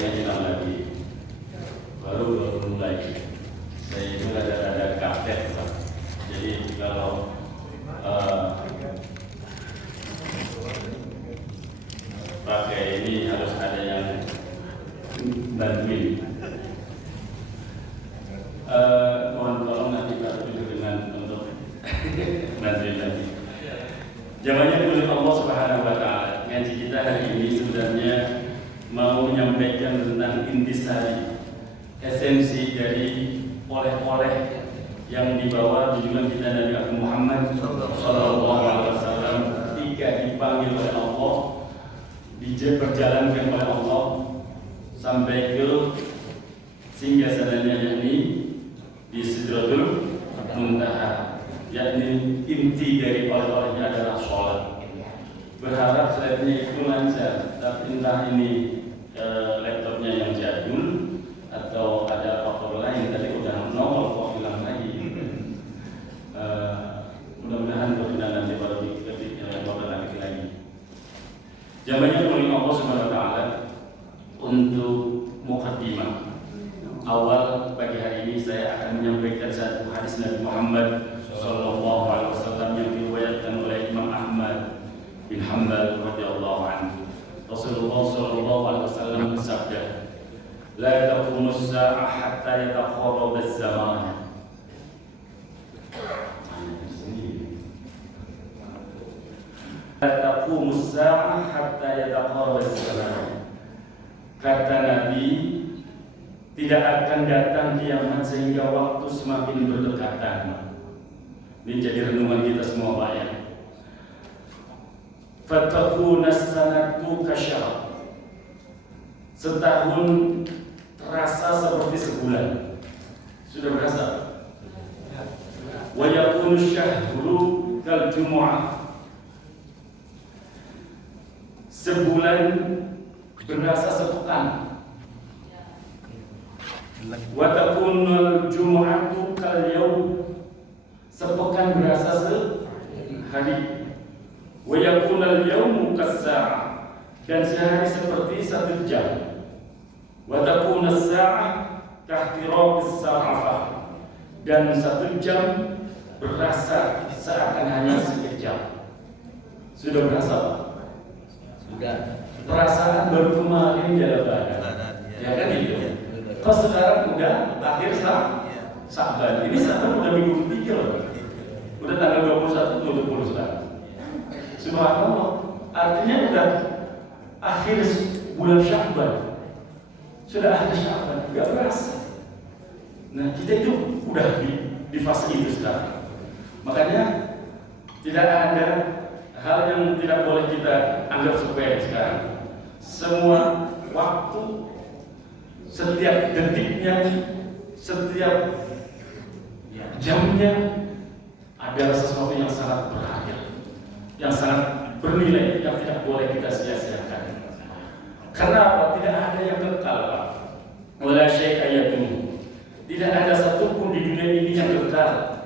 kayaknya hilang lagi. Baru mulai. Saya itu ada kaget, Pak. Jadi kalau pakai ini harus ada yang bantuin. Mohon tolong nanti Pak Duduk dengan untuk bantuin lagi. Jawabannya oleh Allah Subhanahu Wa Taala. Ngaji kita hari ini sebenarnya mau menyampaikan tentang intisari, esensi dari oleh-oleh yang dibawa junjungan kita Nabi Muhammad Sallallahu Alaihi Wasallam ketika dipanggil oleh Allah, diperjalankan oleh Allah sampai ke singgasananya yakni di Sidratul Muntaha, yakni inti dari oleh-olehnya adalah sholat. Berharap slide-nya itu lancar, tapi entah ini laptopnya yang jadul atau ada faktor lain, tadi udah nol kok hilang lagi. Mudah-mudahan berkenan nanti baru bakal lagi. Jawabannya oleh Allah Subhanahu Wa Taala untuk mukaddimah. Awal pagi hari ini saya akan menyampaikan satu hadis Nabi Muhammad Sallallahu Alaihi Wasallam yang diriwayatkan oleh Imam Ahmad bin Hanbal radhiyallahu anhu. Rasulullah Sallallahu Alaihi Wasallam bersabda, "La taqumu as-sa'ah hatta yataqarraba az-zaman." La taqumu as-sa'ah hatta yataqarraba az-zaman. Kata Nabi, tidak akan datang kiamat sehingga waktu semakin berdekatan. Ini jadi renungan kita semua, Pak ya. Fatakuna sanatu kasyahr. Setahun terasa seperti sebulan. Sudah berasa? Wa yakunu syahru kal jumu'ah. Sebulan berasa sepekan. Wa takunul jumu'atu kal yaum. Sepekan berasa sehari. Wa yakunul yaumu kas-sa'ah. Dan sehari seperti satu jam. Wa takunas sa'ah kahtiraqis sa'afah. Dan satu jam berasa seakan hanya sekejap. Sudah berasa, Pak? Sudah. Perasaan baru kemarin jalan badan. Ya kan itu. Kok sekarang udah akhir Sa'ban. Ini Sa'ban udah minggu ketiga loh. Udah tanggal 21 20 sekarang. Subhanallah. Artinya udah akhir bulan Sya'ban. Sudah akhir Sya'ban, enggak berasa. Nah, kita itu udah di fase itu sekarang. Makanya tidak ada hal yang tidak boleh kita anggap sepele sekarang. Semua waktu, setiap detiknya, setiap jamnya adalah sesuatu yang sangat berharga, yang sangat bernilai, yang tidak boleh kita sia-siakan. Karena apa? Tidak ada yang kekal, Pak. Wala syai'a yadumu. Tidak ada satupun di dunia ini yang kekal.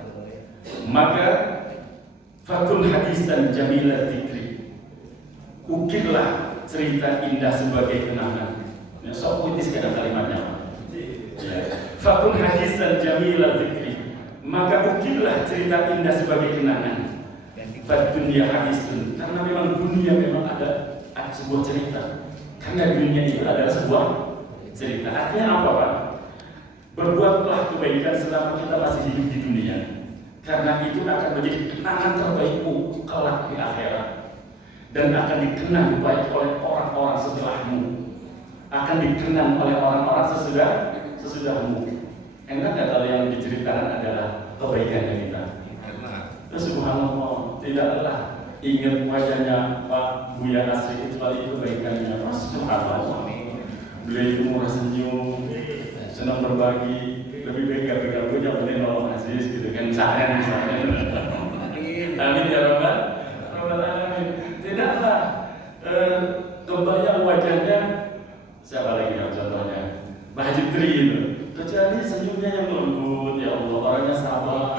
Maka fakun hadisan jamilah dzikri. Ukirlah cerita indah sebagai kenangan. Ya, sok puitis kadang kalimatnya. Ya. Fakun hadisan jamilah dzikri. Maka ukirlah cerita indah sebagai kenangan. Fad dunya hadisun. Karena memang dunia memang ada sebuah cerita. Karena dunia itu adalah sebuah cerita. Artinya apa, Pak? Berbuatlah kebaikan selama kita masih hidup di dunia. Karena itu akan menjadi kenangan terbaikmu kelak di akhirat. Dan akan dikenang baik oleh orang-orang setelahmu. Akan dikenang oleh orang-orang sesudahmu. Enak nggak kalau yang diceritakan adalah kebaikannya kita? Subhanallah, tidaklah ingat wajahnya Pak Buya Asri kecuali itu kebaikannya. Subhanallah, beliau itu murah senyum, senang berbagi, lebih baik gak pegang punya boleh nolong Aziz gitu kan, misalnya. Amin ya Rabbal Alamin. Tidaklah kebayang wajahnya siapa lagi yang contohnya Pak Haji Tri itu, kecuali senyumnya yang lembut. Ya Allah, orangnya sabar.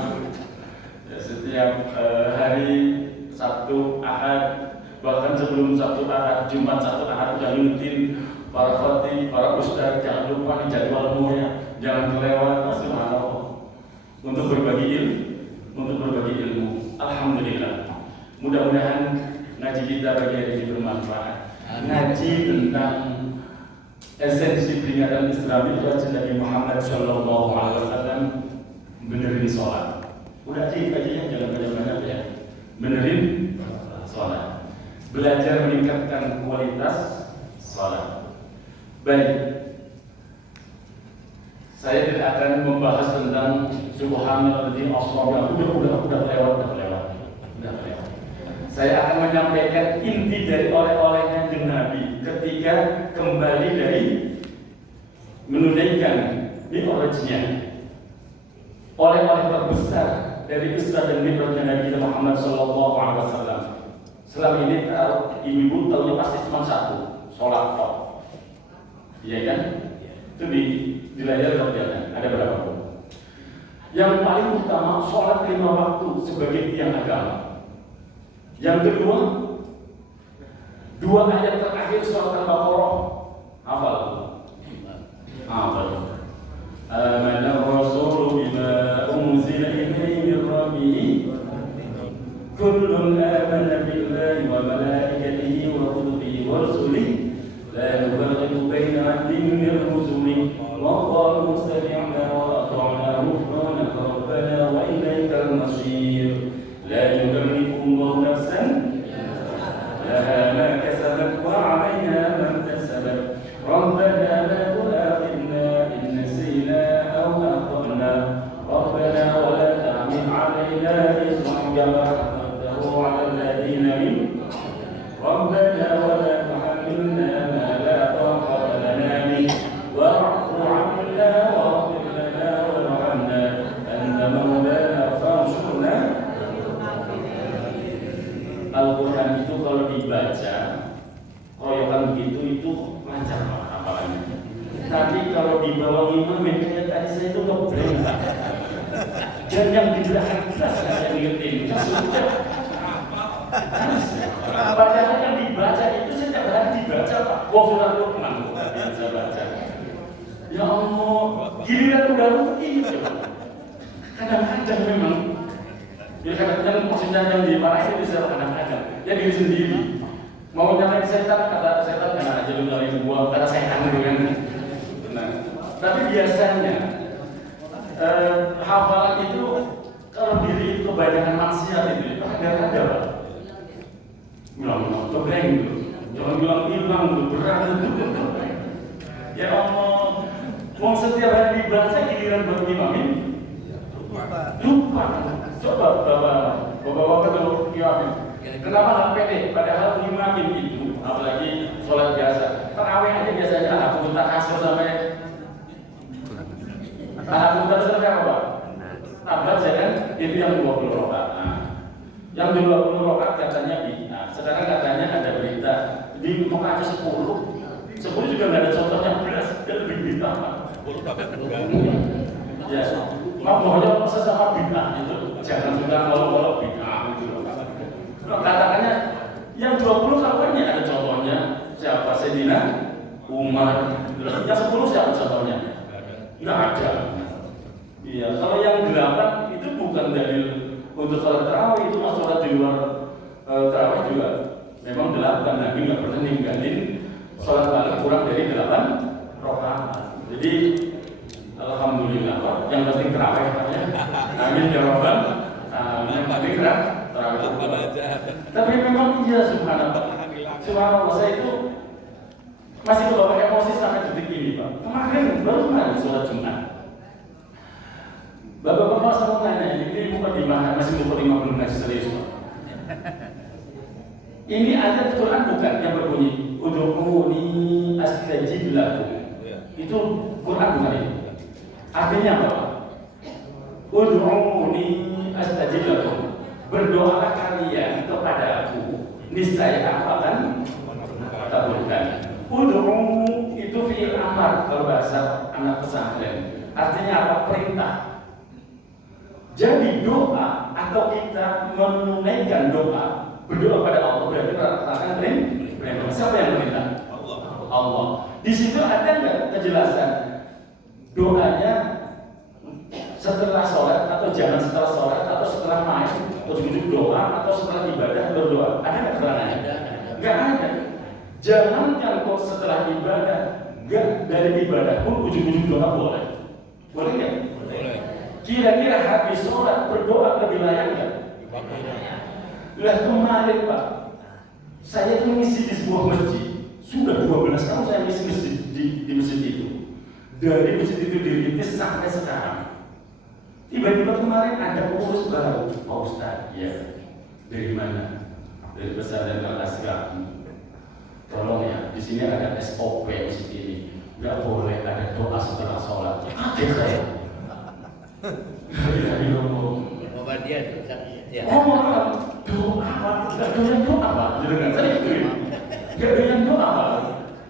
Ya, setiap hari Sabtu, Ahad, bahkan sebelum Sabtu, Ahad, Jumat, Sabtu, Ahad udah ngingetin para khatib, para ustaz, jangan lupa di jadwalmu ya, jangan kelewat, subhanallah, untuk berbagi ilmu. Alhamdulillah. Mudah-mudahan ngaji kita bagi hari ini bermanfaat. Ngaji tentang esensi peringatan Islam itu Nabi Muhammad Shallallahu Alaihi Wasallam benerin sholat. Udah sih kajinya jangan banyak-banyak ya. Benerin sholat. Belajar meningkatkan kualitas sholat. Baik. Saya tidak akan membahas tentang subhanalladzi asra udah lewat. Saya akan menyampaikan inti dari oleh-olehnya Nabi ketika kembali dari menunaikan mi'rajnya. Oleh-oleh terbesar dari Isra dan Mi'rajnya Nabi Muhammad Sallallahu Alaihi Wasallam. Selama ini ibu tahu pasti cuma satu, sholat tok. Iya kan? Itu di layar terlihat ada berapa pun. Yang paling utama sholat 5 waktu sebagai tiang agama. Yang kedua, 2 ayat terakhir surat Al-Baqarah hafal. Amana ar-rasulu bima unzila ilayhi min rabbih kullun amana billahi wa malaikatihi wa kutubihi wa rusulihi la nufarriqu baina ahadin min rusulihi wa qalu sami'na wa ata'na ghufranaka rabbana wa ilaykal masir. La yukallifu Allahu nafsan laha ma kasabat wa 'alayha ma iktasabat. Rabbana la tu'akhidhna in nasina aw akhtana. Rabbana wa la tahmil 'alaina isran kama hamaltahu 'ala alladhina min Rabbana wa la tuhammilna ma la taqata lana bih wa'fu 'anna waghfir lana warhamna anta mawlana fansurna. Al-Quran itu kalau dibaca royokan begitu itu lancar hafalannya. Tapi kalau dibawa imam kayak tadi saya itu ngebreng Pak. Dan yang di belakang kelas saya ingetin sudah. Padahal yang dibaca itu setiap hari dibaca Pak. Surat Luqman biasa baca. Ya Allah, giliran udah rutin coba. Kadang-kadang memang ya kadang-kadang maksudnya yang dimarahin bisa kadang-kadang ya diri sendiri mau nyalain setan, kata setan jangan aja lu nyalain gua, kata setan gitu kan. Nah, tapi biasanya hafalan itu kalau diri itu kebanyakan maksiat itu ada Pak. Bilang kebreng gitu, jangan bilang hilang gitu, berat gitu. Ya Allah, mau setiap hari dibaca giliran buat imamin lupa. Coba bawa dulu imamin. Kenapa nggak pede? Padahal imamin itu, apalagi sholat biasa, tarawih aja biasanya anak buta kasur sampai apa? Tablet saya kan itu yang 20 rakaat. Yang 20 rakaat katanya bid'ah. Sekarang katanya ada berita di Mekah aja 10 juga nggak ada contohnya, belas dan lebih bid'ah. Ya, makanya sesama bid'ah itu jangan suka kalau bid'ah gitu. Katakannya yang 20 kawannya ada contohnya siapa? Sayyidina Umar. Yang 10 siapa contohnya? Nggak ada. Iya, kalau yang 8 itu bukan dalil untuk sholat tarawih, itu mas sholat di luar tarawih juga memang 8. Nabi nggak pernah ninggalin sholat malam kurang dari 8 rakaat. Jadi alhamdulillah Pak, yang penting tarawih ya. Amin ya rabbal alamin. Yang penting tarawih. Tapi memang iya subhanallah saya itu masih kebawa emosi sampai detik ini Pak. Baru kemarin sholat Jumat. Bapak-bapak sama nanya, ini mukadimah, masih mukadimah belum ngaji serius Pak. Ini ayat Quran bukan yang berbunyi ud'uuni astajib lakum. Itu Quran bukan itu. Artinya apa Pak? Ud'uuni astajib lakum. Berdoalah kalian kepada aku, niscaya aku akan kabulkan. Ud'u itu fi'il amar kalau bahasa anak pesantren. Artinya apa? Perintah. Jadi doa atau kita menunaikan doa, berdoa pada Allah berarti melaksanakan perintah. Siapa yang perintah? Allah. Di situ ada nggak kejelasan doanya setelah sholat atau jangan setelah sholat atau setelah main ujung-ujung doa atau setelah ibadah berdoa? Ada nggak keterangannya? Nggak ada. Jangan kok setelah ibadah, nggak dari ibadah pun ujung-ujung doa boleh. Boleh nggak? Boleh. Kira-kira habis sholat berdoa lebih layak nggak? Lah kemarin Pak, saya itu mengisi di sebuah masjid. Sudah 12 tahun saya mengisi masjid di masjid itu. Dari masjid itu dirintis sampai sekarang. Tiba-tiba kemarin ada pengurus baru, Pak Ustadz. Ya, dari mana? Dari pesantren Al-Azhar. Tolong ya, di sini ada SOP masjid ini. Nggak boleh ada doa setelah sholat. Kaget saya. Muhammadiyah ya. Doa apa? Nggak doyan doa Pak. Jangan saya gitu. Nggak doyan doa Pak.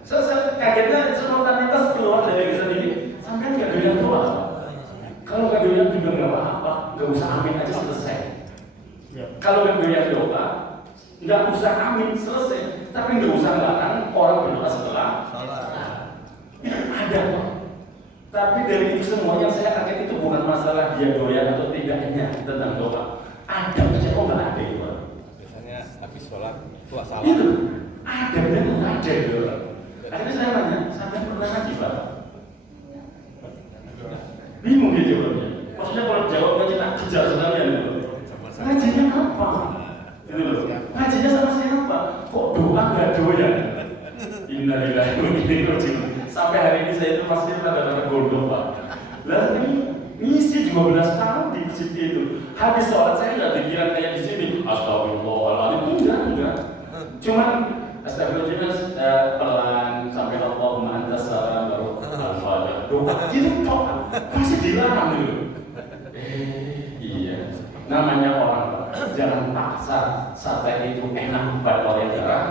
Saya kagetnya spontanitas keluar dari kesan ini. Sampai nggak doyan doa. Kalau nggak doyan juga nggak apa-apa. Nggak usah amin aja selesai. Kalau nggak doyan doa, nggak usah amin selesai. Tapi nggak usah larang orang berdoa setelah ada Pak. Tapi dari itu semua yang saya kaget itu bukan masalah dia doyan atau tidaknya tentang doa. Ada aja kok nggak ada itu Pak. Biasanya habis sholat doa salam. Itu ada dan nggak ada itu. Akhirnya saya nanya, sampai pernah ngaji Pak? Bingung dia jawabnya. Maksudnya kalau jawabnya kita jejak sekalian gitu. Ngajinya apa? Gitu loh. Ngajinya sama siapa? Kok doa nggak doyan? Innalillahi wa inna ilaihi raji'un. Sampai hari ini saya itu pasti rada-rada gondok Pak. Lalu ngisi 12 tahun di masjid itu. Habis sholat saya nggak pikiran kayak di sini. Astagfirullahaladzim. Enggak. Cuman astagfirullahaladzim pelan sampai Allahumma antas salam baru al-fatihah. Doa gitu doa. Masih dilarang dulu. Iya. Namanya orang Pak. Jangan paksa sate itu enak buat orang darah.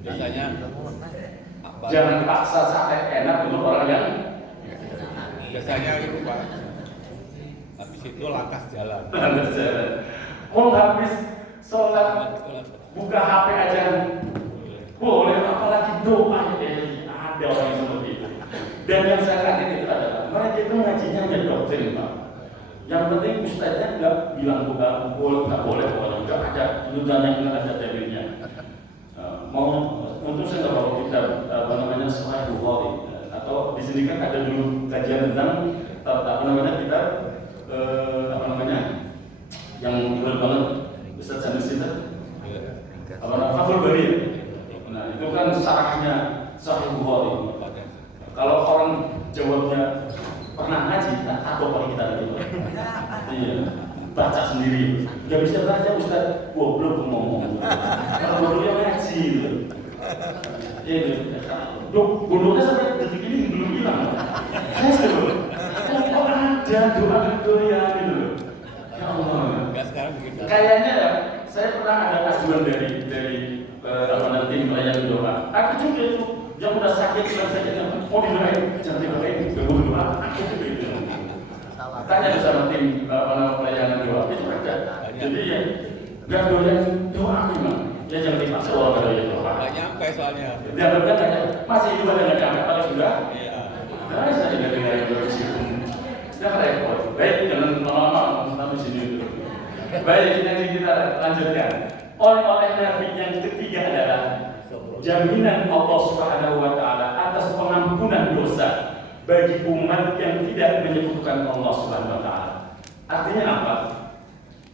Biasanya Jangan paksa sate enak untuk orang yang biasanya itu Pak. Habis itu langkah jalan. lantas jalan. Mau habis sholat buka HP aja boleh, apalagi doa. Ada orang yang seperti itu. Dan yang saya kaget itu adalah mereka itu ngajinya nggak doktrin Pak. Yang penting ustadznya nggak bilang bukan boleh, nggak boleh, pokoknya nggak ada tuntutannya, nggak ada dalilnya. Mau untuk saya nggak bawa kitab apa namanya Sahih Bukhari atau di sini kan ada dulu kajian tentang apa namanya kitab apa namanya yang benar banget Ustaz Sanusi itu apa namanya Fathul Bari. Nah itu kan sarahnya Sahih Bukhari. Kalau orang jawabnya pernah ngaji, tak tahu apa kita lagi. Iya, baca sendiri. Gak bisa baca Ustaz, goblok ngomong. Kalau gobloknya ngaji gitu. Iya, gobloknya sampai detik ini belum hilang. Saya sebelum. Kok ada doa ya gitu loh. Ya Allah. Enggak sekarang begitu. Kayaknya ya, saya pernah ada ajuan dari apa nanti melayani doa. Aku juga itu yang udah sakit mau didoain, jangan didoain, ganggu doa. Aku juga itu. Tanya di sana tim apa nama pelayanan doa itu ada. Jadi ya nggak doyan doa memang. Ya jangan dipaksa orang nggak doyan doa. Nggak nyampe soalnya. Dianggapnya tanya masih hidup ada nggak nyampe paling sudah. Iya. Nah saya juga dengar yang bersih. Sudah repot. Baik jangan lama-lama sampai sini dulu. Baik nanti kita lanjutkan. Oleh Nabi yang ketiga adalah jaminan Allah Subhanahu wa Ta'ala atas pengampunan dosa bagi umat yang tidak menyebutkan Allah Subhanahu wa Ta'ala. Artinya apa?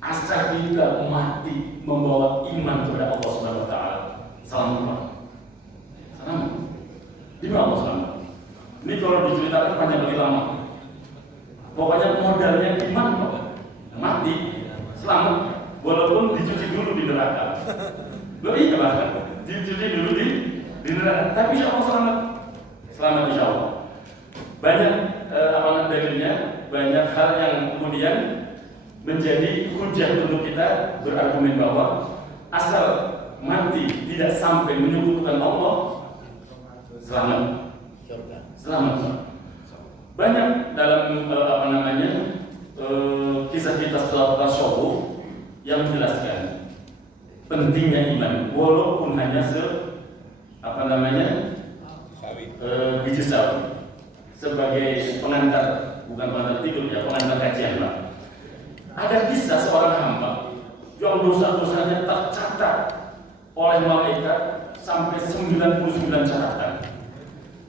Asal kita mati membawa iman kepada Allah Subhanahu wa Ta'ala. Salam. Di mana Allah selamat? Ini kalau diceritakan panjang lagi lama. Pokoknya modalnya iman, mati, selamat. Walaupun dicuci dulu di neraka. Loh iya bahkan dicuci dulu di neraka. Tapi insya Allah selamat. Selamat insya Allah. Banyak amalan dalilnya, banyak hal yang kemudian menjadi hujah untuk kita berargumen bahwa asal mati tidak sampai menyebutkan Allah, selamat. Selamat. Banyak dalam apa namanya kisah-kisah tasawuf yang menjelaskan pentingnya iman, walaupun hanya biji sawi sebagai pengantar, bukan pengantar tidur ya, pengantar kajian Pak. Ada kisah seorang hamba yang dosa-dosanya tercatat oleh malaikat sampai 99 catatan.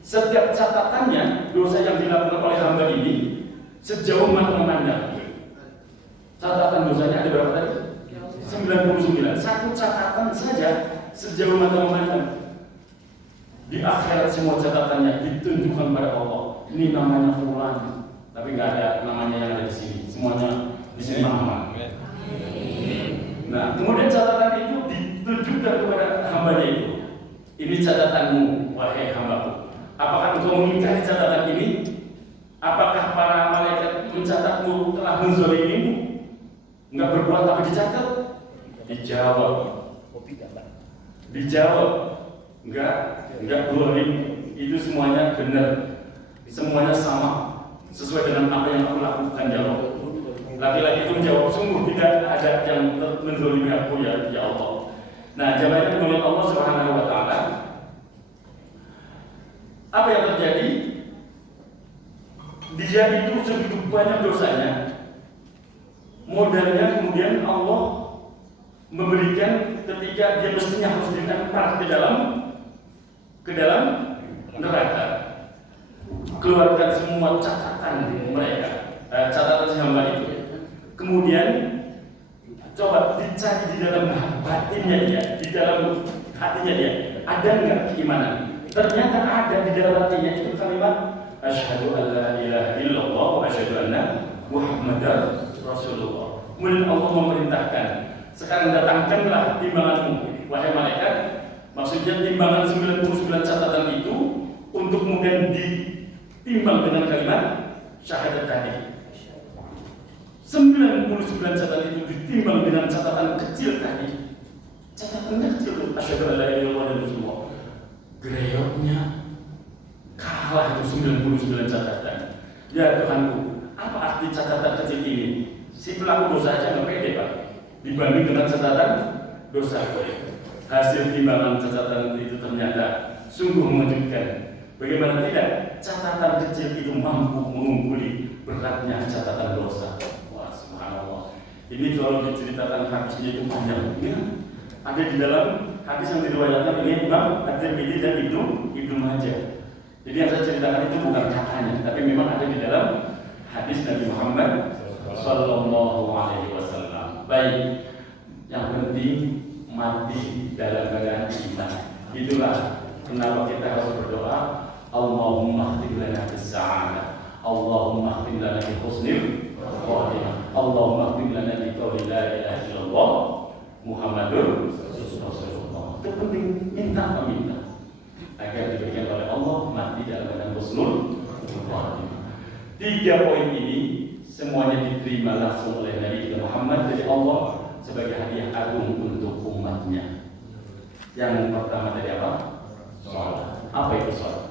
Setiap catatannya, dosa yang dilakukan oleh hamba ini sejauh mata memandang. Catatan dosanya ada berapa tadi? 99. Satu catatan saja sejauh mata memandang. Di akhirat semua catatannya ditunjukkan pada Allah. Ini namanya fulan, tapi nggak ada namanya yang ada di sini. Semuanya di sini Muhammad. Nah, kemudian catatan itu ditunjukkan kepada hambanya itu. Ini catatanmu, wahai hambaku. Apakah engkau mengingkari catatan ini? Apakah para malaikat mencatatmu telah menzalimimu? Enggak berbuat tapi dicatat? Dijawab. Dijawab. Enggak zalim. Itu semuanya benar. Semuanya sama. Sesuai dengan apa yang aku lakukan ya Allah. Laki-laki itu menjawab, sungguh tidak ada yang menzalimi aku ya Allah. Nah, jamaahnya melihat Allah Subhanahu wa taala. Apa yang terjadi? Dia itu segitu banyak dosanya. Modalnya kemudian Allah memberikan ketika dia mestinya harus dilempar ke dalam neraka. Keluarkan semua catatan mereka, catatan si hamba itu. Kemudian coba dicari di dalam batinnya dia, di dalam hatinya dia, ada nggak keimanan? Ternyata ada di dalam hatinya itu kalimat asyhadu an la ilaha illallah wa asyhadu anna muhammadar rasulullah. Kemudian Allah memerintahkan, sekarang datangkanlah timbanganmu wahai malaikat. Maksudnya timbangan 99 catatan itu untuk kemudian ditimbang dengan kalimat syahadat tadi. 99 catatan itu ditimbang dengan catatan kecil tadi. Catatannya kecil, asyhadu an la ilaha illallah dan rasulullah. Greyotnya kalah itu 99 catatan. Ya Tuhanku, apa arti catatan kecil ini? Si pelaku dosa aja nggak pede Pak, dibanding dengan catatan dosa gue. Hasil timbangan catatan itu ternyata sungguh mengejutkan. Bagaimana tidak? Catatan kecil itu mampu mengungguli beratnya catatan dosa. Wah, subhanallah. Ini kalau diceritakan hadisnya itu panjang. Ya, ada di dalam hadis yang diriwayatkan ini Imam At-Tirmidzi dan Ibnu Majah. Jadi yang saya ceritakan itu bukan katanya, tapi memang ada di dalam hadis Nabi Muhammad Sallallahu Alaihi Wasallam. Baik, yang penting mati dalam keadaan iman. Itulah kenapa kita harus berdoa. Allahumma khtim lana bis-sa'adah, Allahumma khtim lana bi husnil khatimah, Allahumma khtim lana bi qawli la ilaha illallah Muhammadur Rasulullah. Itu penting, minta agar diberikan oleh Allah mati dalam keadaan husnul khatimah. 3 poin ini semuanya diterima langsung oleh Nabi Muhammad dari Allah sebagai hadiah agung untuk umatnya. Yang pertama tadi apa? Sholat. Apa itu sholat?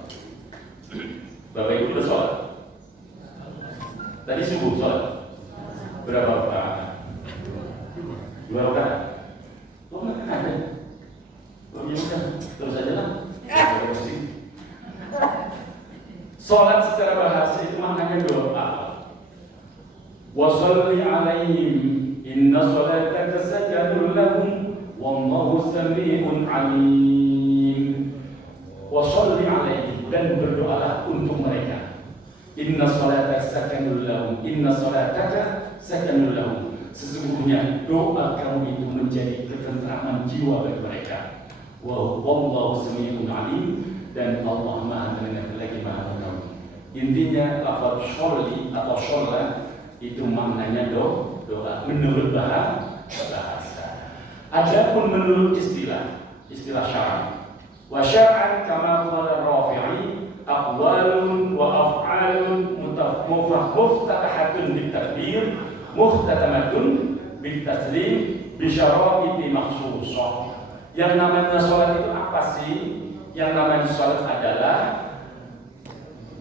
Bapak Ibu udah sholat? Tadi subuh sholat? Berapa rakaat? 2 rakaat? Oh nggak ada. Oh ya udah, terus aja lah. Sholat secara bahasa itu maknanya doa. Wa sholli alaihim inna sholataka sakanun lahum wallahu sami'un alim. Wa sholli alaihim, dan berdoalah untuk mereka. Inna sholataka sakanun lahum, inna sholataka sakanun lahum. Sesungguhnya doa kamu itu menjadi ketentraman jiwa bagi mereka. Wallahu sami'un alim, dan Allah Maha mendengar lagi Maha mengetahui. Intinya lafaz sholli atau sholat itu maknanya doa menurut bahasa. Adapun menurut istilah syar'i. Wa syar'an kama qala Rafi'i aqwalun wa af'alun muftatahatun bitakbir muhtatamatun bitaslim bi syara'iti makhsusah. Yang namanya sholat itu apa sih? Yang namanya sholat adalah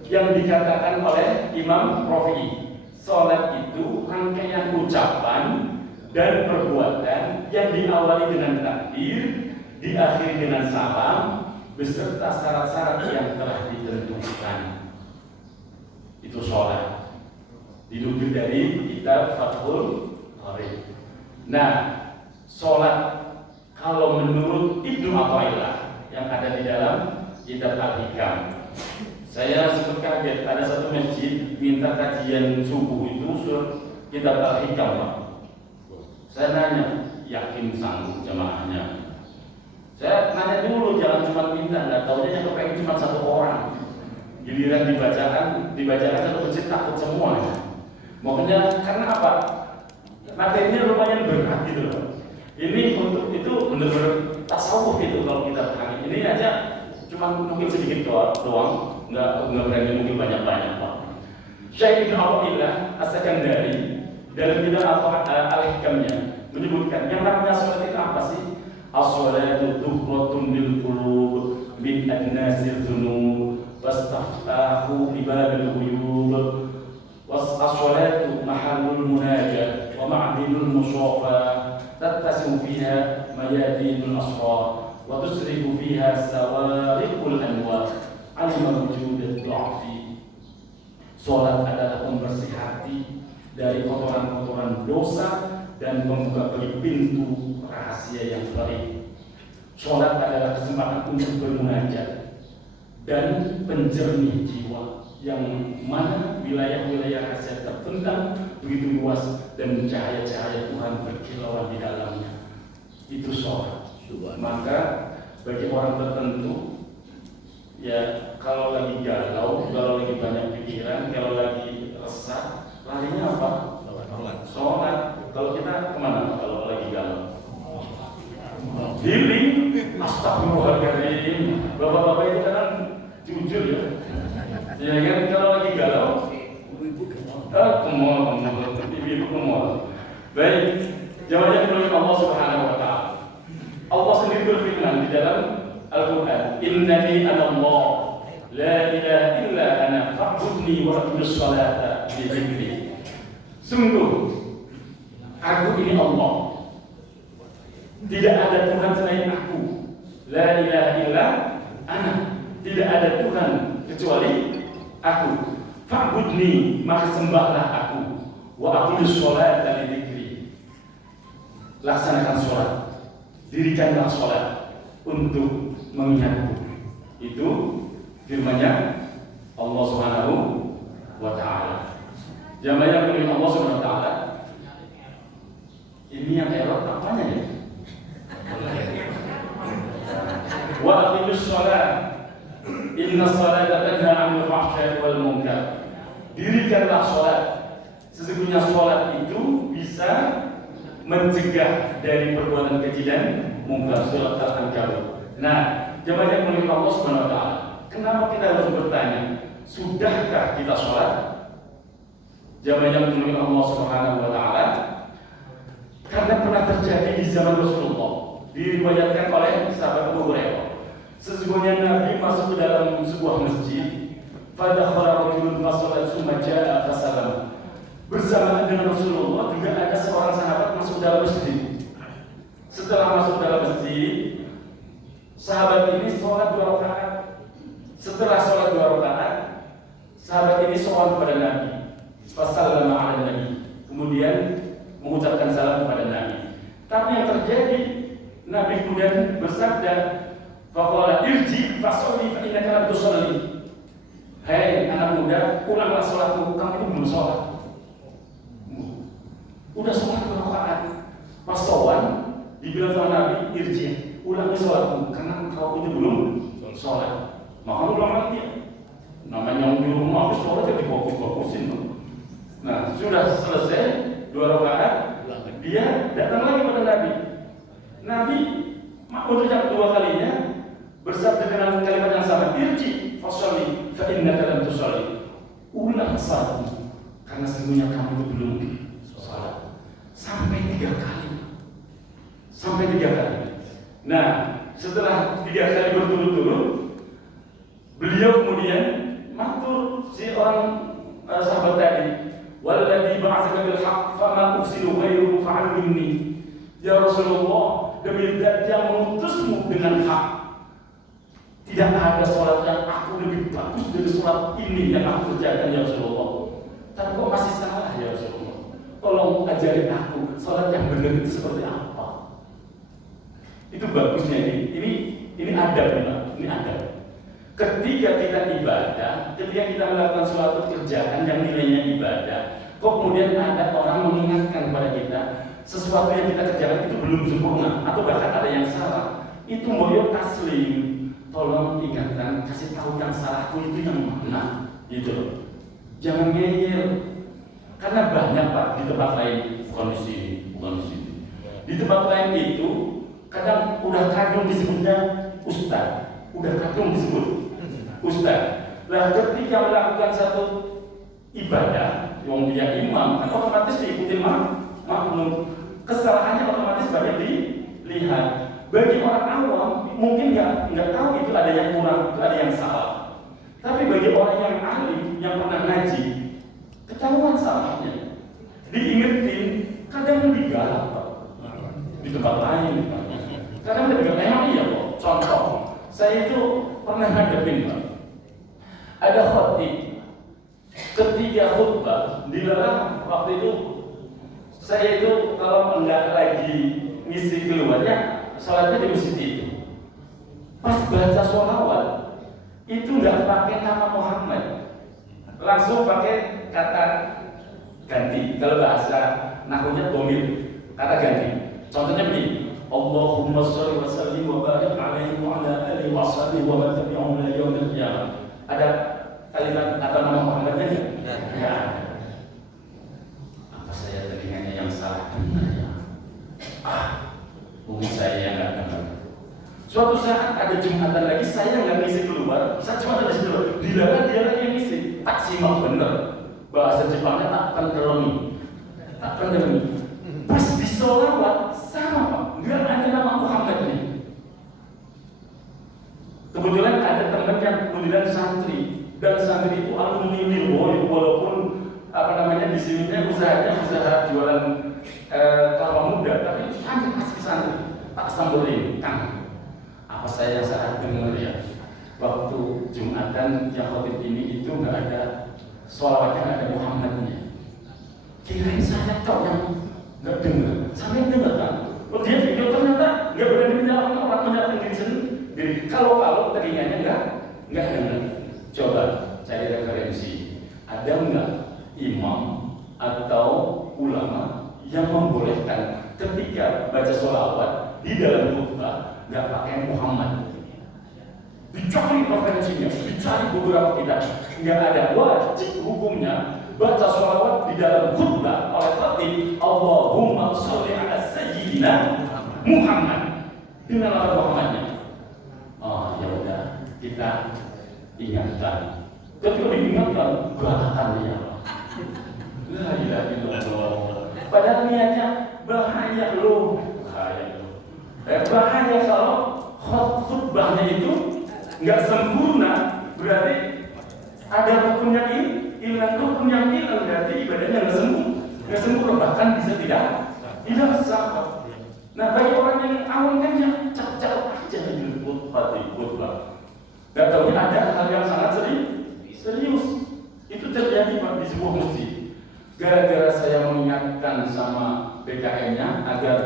yang dikatakan oleh Imam Rafi'i. Sholat itu rangkaian ucapan dan perbuatan yang diawali dengan takbir, diakhiri dengan salam, beserta syarat-syarat yang telah ditentukan. Itu sholat. Dinukil dari kitab Fathul Qorib. Nah, sholat kalau menurut Ibnu Athaillah yang ada di dalam kitab Al-Hikam, saya sempat kaget, ada satu masjid minta kajian subuh itu kitab Al-Hikam, Pak. Saya nanya, yakin sanggup jamaahnya? Saya nanya dulu, jangan cuma minta, nggak taunya yang kepengen cuma satu orang. Giliran dibacakan satu masjid takut semua. Makanya karena apa? Materinya lumayan berat gitu loh. Ini untuk itu benar-benar tasawuf itu kalau kita pahami. Ini aja cuma mungkin sedikit doang, nggak berani mungkin banyak-banyak, Pak. Syekh Ibnu Athaillah As-Sakandari dalam kitab Al-Hikamnya menyebutkan yang namanya sholat itu apa sih? As-sholatu tuhratun lil qulub min adnasil dzunub wastaftahu li babil ghuyub was-sholatu mahallul munajat wa ma'dinul mushafa tattasimu fiha mayadinul asrar wa tusrifu fiha sawariqul anwar alima wujud ad-dha'fi. Sholat adalah pembersih hati dari kotoran-kotoran dosa dan membuka bagi pintu rahasia yang baik. Sholat adalah kesempatan untuk bermunajat dan penjernih jiwa, yang mana wilayah-wilayah rahasia terbentang begitu luas dan cahaya-cahaya Tuhan berkilauan di dalamnya. Itu sholat. Maka bagi orang tertentu, ya kalau lagi galau, kalau lagi banyak pikiran, kalau lagi resah, larinya apa? Sholat. Kalau kita kemana kalau lagi galau? Healing. Astagfirullahaladzim. Bapak-bapak itu kan jujur ya. Ya kan kalau lagi galau, ibu-ibu kemol. Baik, jawabannya menurut Allah Subhanahu Wa Taala. Allah sendiri berfirman di dalam Al-Quran, Innani anallah, la ilaha illa ana fa'budni wa aqimish sholata li dzikri. Sungguh aku ini Allah, tidak ada Tuhan selain aku. La ilaha illa ana, tidak ada Tuhan kecuali aku. Fa'budni, maka sembahlah aku. Wa aqimish sholata li dzikri. Laksanakan sholat, dirikanlah sholat untuk mengingatku. Itu firman-Nya Allah Subhanahu wa Ta'ala. Jamaah yang Allah Subhanahu wa Ta'ala. Ini yang error apanya ya? Wa aqimish shalah inna sholata tanha 'anil fahsya'i wal munkar. Dirikanlah sholat. Sesungguhnya sholat itu bisa mencegah dari perbuatan keji dan mungkar. Surat Al-Ankabut. Nah, jemaah yang mulia Allah Subhanahu wa Ta'ala, kenapa kita harus bertanya, sudahkah kita sholat? Jemaah yang mulia Allah Subhanahu wa Ta'ala, karena pernah terjadi di zaman Rasulullah, diriwayatkan oleh sahabat Abu Hurairah. Sesungguhnya Nabi masuk ke dalam sebuah masjid, fadakhala rajulun fasalat summa jaa fasalam. Bersamaan dengan Rasulullah juga ada seorang sahabat masuk dalam masjid. Setelah masuk dalam masjid, sahabat ini sholat 2 rakaat. Setelah sholat 2 rakaat, sahabat ini sholat kepada Nabi. Fasallama ala Nabi. Kemudian mengucapkan salam kepada Nabi. Tapi yang terjadi, Nabi kemudian bersabda, faqala irji fasholli fa innaka lam tusalli. Hei anak muda, ulanglah sholatmu, kamu itu belum sholat. Udah sholat 2 rakaat. Pas sowan, dibilang sama Nabi, irji, ulangi sholatmu, karena engkau itu belum sholat. Maka ulang lagi. Namanya yang di rumah habis sholat jadi fokus-fokusin. Nah, sudah selesai 2 rakaat, dia datang lagi pada Nabi. Nabi untuk yang kedua kalinya bersabda dengan kalimat yang sama, irji fasholli fa innaka lam tusalli. Ulang salatmu, karena sesungguhnya kamu itu belum sholat. Sampai 3 kali. Sampai 3 kali. Nah, setelah 3 kali berturut-turut, beliau kemudian matur si orang sahabat tadi, walladzi ba'atsaka bil haqq fama usilu ghairuhu fa'al minni. Ya Rasulullah, demi zat yang mengutusmu dengan hak, Tidak ada sholat yang aku lebih bagus dari sholat ini yang aku kerjakan ya Rasulullah. Tapi kok masih salah ya Rasulullah? Tolong ajarin aku sholat yang benar itu seperti apa. Itu bagusnya ini adab ya, ini adab. Ketika kita ibadah, ketika kita melakukan suatu kerjaan yang nilainya ibadah, kok kemudian ada orang mengingatkan kepada kita sesuatu yang kita kerjakan itu belum sempurna atau bahkan ada yang salah, itu moyo taslim. Tolong ingatkan, kasih tahu yang salahku itu yang mana, gitu. Jangan ngeyel, karena banyak Pak di tempat lain, bukan di sini. Di tempat lain itu kadang udah kadung disebutnya ustaz, udah kadung disebut ustaz. Lah ketika melakukan satu ibadah, yang dia imam, kan otomatis diikuti makmum. Kesalahannya otomatis banyak dilihat. Bagi orang awam mungkin nggak tahu itu ada yang kurang, itu ada yang salah. Tapi bagi orang yang ahli, yang pernah ngaji, ketahuan salahnya. Diingetin, kadang lebih galak Pak. Di tempat lain. Kadang lebih galak. Emang iya kok. Contoh, saya itu pernah ngadepin Pak. Ada khotib, ketika khutbah dilarang waktu itu. Saya itu kalau enggak lagi ngisi keluarnya, sholatnya di masjid itu. Pas baca sholawat itu nggak pakai nama Muhammad, langsung pakai kata ganti. Kalau bahasa nahunya domir, kata ganti. Contohnya begini: Allahumma sholli wa sallim wa barik alaihi wa ala alihi wa sahbihi wa man tabi'ahum ila yaumil qiyamah. Ada kalimat atau nama Muhammadnya nggak? Ya. Apa saya telinganya yang salah dengar ya? Mungkin saya yang nggak dengar. Suatu saat ada Jumatan lagi, saya nggak ngisi keluar, saya cuma ada di situ. Dilarang dia lagi yang ngisi, tak simak bener. Bahasa Jepangnya tak penteroni. Pas di sholawat sama Pak, nggak ada nama Muhammad ini. Kebetulan ada teman yang kemudian santri, dan santri itu alumni Nilwoy, walaupun di sininya usaha jualan kelapa muda, tapi santri masih santri. Tak samburin, Kang. Apa saya yang salah dengar ya? Waktu Jumatan yang khotib ini itu nggak ada sholawatnya, nggak ada Muhammadnya. Kirain saya kau yang nggak dengar, saya yang dengar kan? Oh dia ternyata nggak berani menyalahkan orang, menyalahkan diri sendiri. Kalau telinganya nggak dengar. Coba cari referensi. Ada nggak imam atau ulama yang membolehkan ketika baca sholawat di dalam khutbah nggak pakai Muhammad? Dicari referensinya, dicari beberapa kitab, nggak ada. Wajib hukumnya baca sholawat di dalam khutbah oleh khatib Allahumma sholli ala sayyidina Muhammad dengan lafaz Muhammadnya. Oh ya udah, kita ingatkan. Ketika diingatkan, galakan ya. La ilaha illallah. Padahal niatnya bahaya loh. Bahaya kalau khutbahnya itu nggak sempurna, berarti ada rukun yang hilang, rukun yang hilang berarti ibadahnya nggak sempurna, bahkan bisa tidak sah. Nah bagi orang yang awam kan yang cap-cap aja di khutbah, nggak tahu ada hal yang sangat serius. Itu terjadi di sebuah masjid. Gara-gara saya mengingatkan sama BKM-nya agar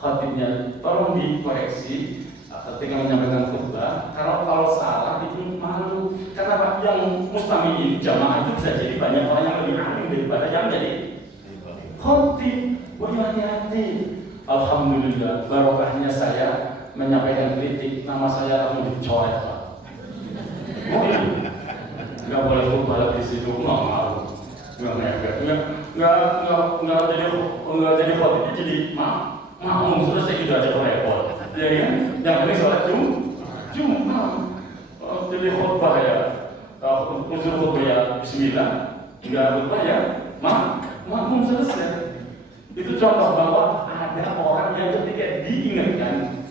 khatibnya tolong dikoreksi ketika menyampaikan khutbah. Kalau salah itu malu, karena yang mustami'in jamaah itu bisa jadi banyak orang yang lebih alim daripada yang jadi khatib. Hati-hati. Alhamdulillah, barokahnya saya menyampaikan kritik, nama saya langsung dicoret Pak. Nggak boleh khutbah di situ, nggak jadi khotib, jadi makmum sudah saya gitu aja repot, ya kan? Yang penting sholat Jumat, jadi khutbah ya, unsur khutbah ya Bismillah, nggak khutbah ya, makmum selesai. Itu contoh bahwa ada orang yang ketika diingatkan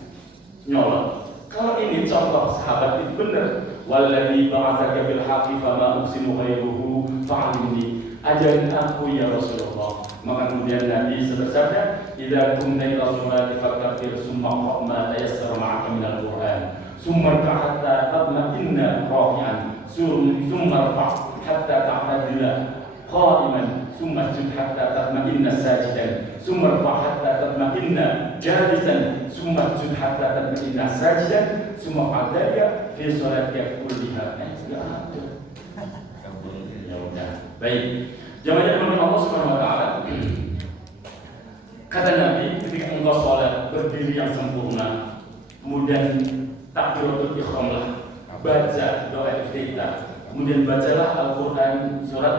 nyolot. Kalau ini contoh sahabat itu benar. Walladzi ba'atsaka bil haqqi fama uqsimu ghairuhu fa'alni. Ajarin aku ya Rasulullah. Maka kemudian Nabi bersabda, "Idza kunta ila sholati fakabbir summa qra ma tayassara ma'aka minal Qur'an." summa hatta tatma'inna rafi'an, summa hatta ta'tadila qa'iman, summa sujud hatta tatma'inna sajidan, summa hatta tatma'inna jalisan, summa sujud hatta tatma'inna sajidan, summa fa'alika fi sholatika kulliha. Enggak ada. Ya udah. Baik. Jamaah teman Allah Subhanahu wa taala. Kata Nabi, ketika engkau sholat berdiri yang sempurna, kemudian takbiratul ihram, baca doa iftitah, kemudian bacalah Al-Quran surat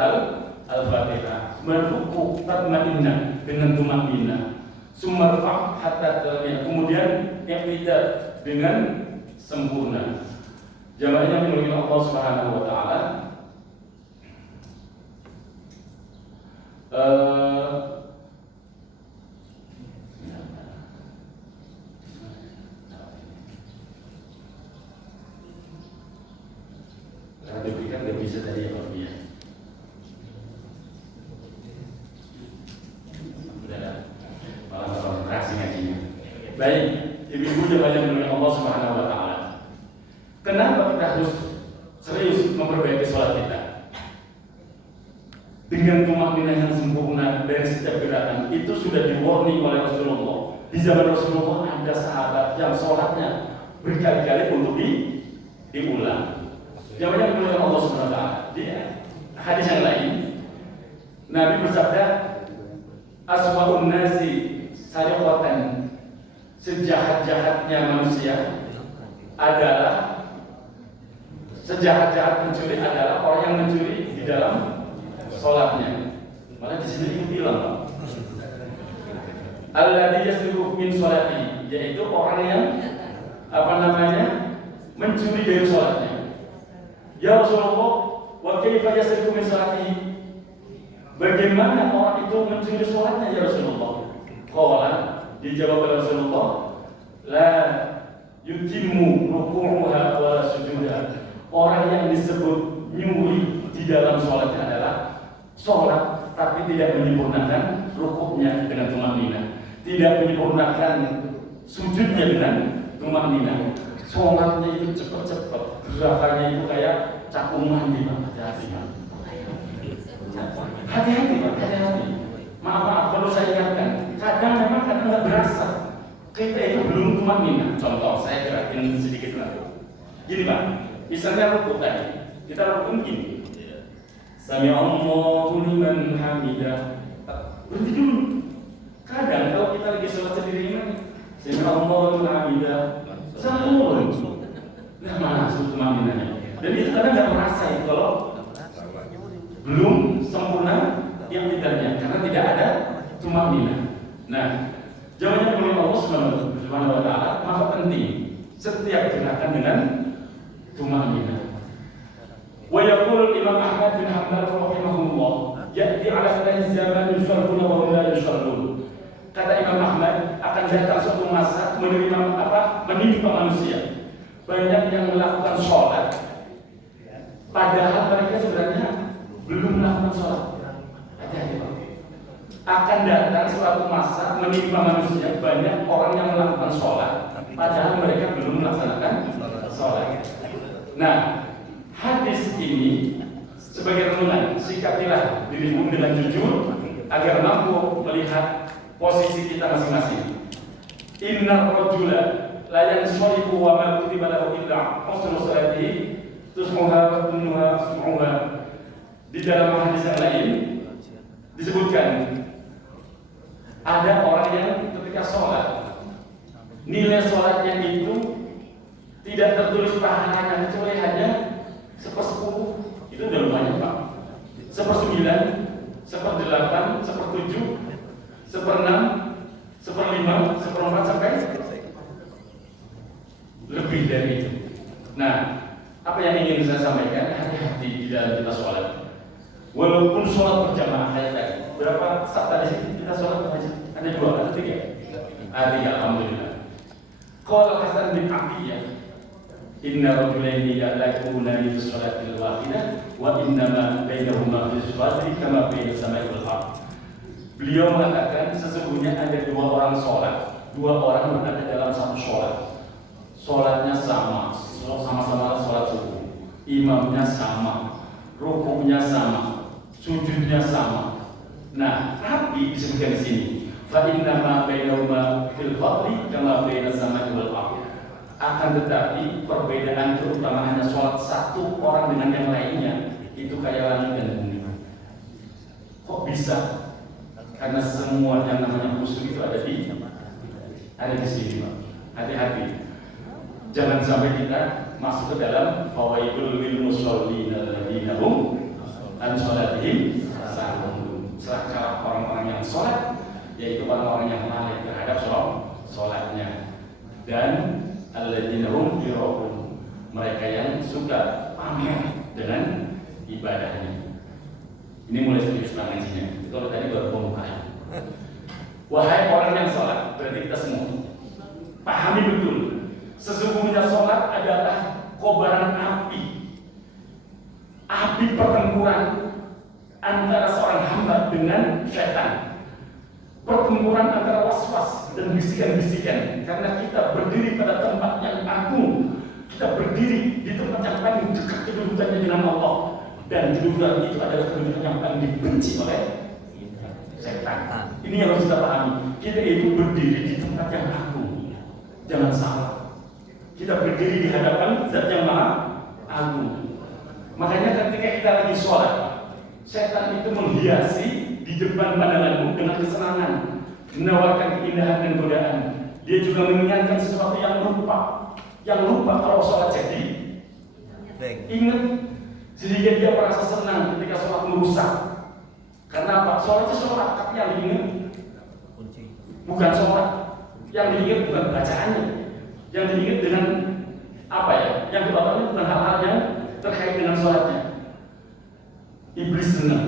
Al-Fatihah, kemudian ruku tatmainnah dengan tumanina, sumarfa hatta kemudian iftitah dengan sempurna. Jamaahnya dimuliakan Allah Subhanahu wa taala. Diberikan nggak bisa tadi ya Pak ya. Malah konsentrasi ngajinya. Baik, ibu-ibu jemaah yang dimuliakan Allah Subhanahu wa taala. Kenapa kita harus serius memperbaiki sholat kita? Dengan tumanina yang sempurna dari setiap gerakan itu sudah di-warning oleh Rasulullah. Di zaman Rasulullah ada sahabat yang sholatnya berkali-kali untuk diulang. Jawabannya dimuliakan Allah Subhanahu wa taala. Di hadis yang lain Nabi bersabda, aswa'un nasi sariqatan, sejahat-jahatnya manusia adalah sejahat-jahat pencuri adalah orang yang mencuri di dalam sholatnya. Malah di sini bilang alladzi yasriqu min sholati, yaitu orang yang mencuri dari sholatnya. Ya Rasulullah, wa kaifa yasriqu min sholatihi? Bagaimana orang itu mencuri sholatnya ya Rasulullah? Qala, dijawab oleh Rasulullah, la yutimmu ruku'uha wa sujudaha. Orang yang disebut nyuri di dalam sholatnya adalah sholat tapi tidak menyempurnakan rukuknya dengan tumanina, tidak menyempurnakan sujudnya dengan tumanina. Sholatnya itu cepat-cepat, gerakannya itu kayak capung mandi, Pak. Hati-hati, Pak, hati-hati. Maaf, perlu saya ingatkan. Kadang nggak berasa. Kita itu belum tumanina. Contoh, saya gerakin sedikit lagi. Gini, Pak. Misalnya rukuk tadi, kita rukuk gini. Sami'allahu liman hamidah. Berhenti dulu. Kadang kalau kita lagi sholat sendiri ini, Sami'allahu liman hamidah. Sempurna. Nah, mana tumaninanya? Dan itu kadang nggak merasa itu kalau belum sempurna yang tidaknya, karena tidak ada tumanina. Nah, jawabannya oleh Allah Subhanahu wa taala, maka penting setiap gerakan dengan tumanina. Wa yaqulu Imam Ahmad bin Hanbal rahimahullah, ya'ti 'ala hadhihi zaman yusalluna wa la yusallun. Kata Imam Ahmad, akan datang suatu masa menimpa manusia. Banyak yang melakukan sholat, padahal mereka sebenarnya belum melakukan sholat. Hati-hati, Pak. Akan datang suatu masa menimpa manusia, banyak orang yang melakukan sholat, padahal mereka belum melaksanakan sholat. Nah, hadis ini sebagai renungan, sikapilah dirimu dengan jujur agar mampu melihat posisi kita masing-masing. Inna rajula la yansharifu wa ma kutiba lahu illa husnul salatihi tusmuha wa kunnuha sumuha. Di dalam hadis yang lain disebutkan ada orang yang ketika sholat, nilai sholatnya itu tidak tertulis pahalanya kecuali hanya 1/10. Itu udah lumayan, Pak. 1/9, 1/8, 1/7, 1/6, 1/5, 1/4 sampai lebih dari itu. Nah, apa yang ingin saya sampaikan, hati-hati di dalam kita sholat. Walaupun sholat berjamaah kayak tadi, berapa saat tadi sih kita sholat ada 2 atau 3? Ada, alhamdulillah. Qala Hasan bin Atiyah, inna rajulaini ya'lakuna fi sholatil wahidah wa innama bainahuma fi sholati kama baina samai wal ardh. Beliau mengatakan sesungguhnya ada 2 orang sholat, 2 orang berada dalam satu sholat. sholatnya sama-sama sholat subuh, imamnya sama, rukuknya sama, sujudnya sama. Nah, tapi disebutkan di sini, fa inna ma bainahuma fil fadli kama bainas samai wal ardh. Akan tetapi perbedaan keutamaannya sholat satu orang dengan yang lainnya itu kayak langit dan bumi. Kok bisa? Karena semua yang namanya khusyuk itu ada di sini, Pak. Hati-hati. Jangan sampai kita masuk ke dalam fawaidul lil musallin alladzina hum an sholatihim sahun. Celaka orang-orang yang sholat, yaitu orang-orang yang lalai terhadap sholatnya. Dan alladzina hum yura'un, mereka yang suka pamer dengan ibadahnya. Ini mulai serius ngajinya. Kalau tadi baru pembukaan. Wahai orang yang sholat, berarti kita semua pahami betul. Sesungguhnya sholat adalah kobaran api pertempuran antara seorang hamba dengan setan. Pertempuran antara was-was dan bisikan-bisikan. Karena kita berdiri pada tempat yang agung, kita berdiri di tempat yang paling dekat kedudukannya dengan Allah. Dan kedudukan itu adalah kedudukan yang paling dibenci oleh setan. Ini yang harus kita pahami. Kita itu berdiri di tempat yang agung. Jangan salah. Kita berdiri di hadapan Zat yang Maha Agung. Makanya ketika kita lagi sholat, setan itu menghiasi di depan pandanganmu dengan kesenangan, menawarkan keindahan dan godaan. Dia juga mengingatkan sesuatu yang lupa kalau sholat jadi ingat. Sehingga dia merasa senang ketika sholat merusak. Karena apa? Sholat itu sholat, tapi yang diingat bukan sholat. Yang diingat bukan bacaannya. Yang diingat dengan apa ya? Yang dibatalkan bukan hal-hal yang terkait dengan sholatnya. Iblis senang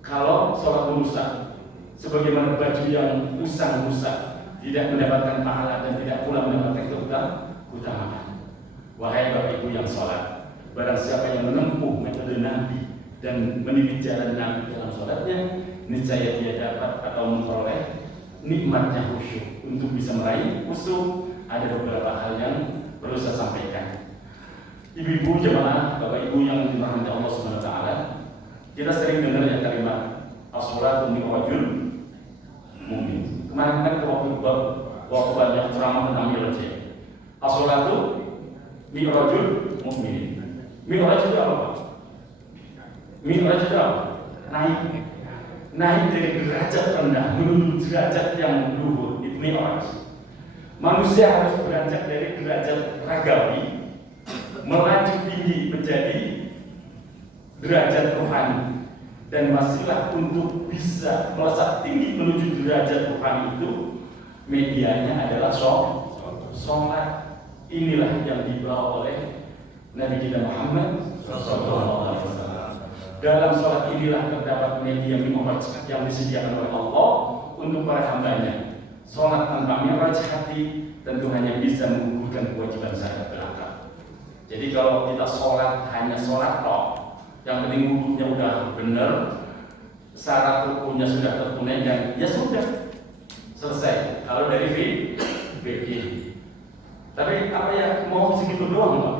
kalau sholat merusak. Sebagaimana baju yang usang rusak, tidak mendapatkan pahala dan tidak pula mendapatkan keutamaan. Wahai Bapak Ibu yang sholat, barang siapa yang menempuh metode Nabi dan meniti jalan Nabi dalam sholatnya, niscaya dia dapat atau memperoleh nikmatnya khusyuk. Untuk bisa meraih khusyuk, ada beberapa hal yang perlu saya sampaikan. Ibu-ibu jemaah, Bapak Ibu yang dirahmati Allah Subhanahu wa taala, kita sering dengar ya kalimat as-sholatu mi'rajul mu'min. Kemarin kan waktu banyak ceramah tentang mi'raj. As-sholatu mi'rajul mu'min. Mi'raj itu apa? Mi'raj itu apa? Naik dari derajat rendah menuju derajat yang luhur. Itu mi'raj. Manusia harus beranjak dari derajat ragawi melaju tinggi menjadi derajat rohani. Dan masihlah untuk bisa melesat tinggi menuju derajat rohani itu, medianya adalah sholat. Inilah yang dibawa oleh Nabi kita Muhammad SAW. Dalam sholat inilah terdapat media mi'raj yang disediakan oleh Allah untuk para hambanya. Sholat tanpa mi'raj hati tentu hanya bisa menggugurkan kewajiban zakat belaka. Jadi kalau kita sholat hanya sholat toh, yang penting wudhunya udah benar, syarat rukunya sudah tertunaikan, ya sudah selesai. Kalau dari fikih. Tapi apa ya, mau segitu doang Pak?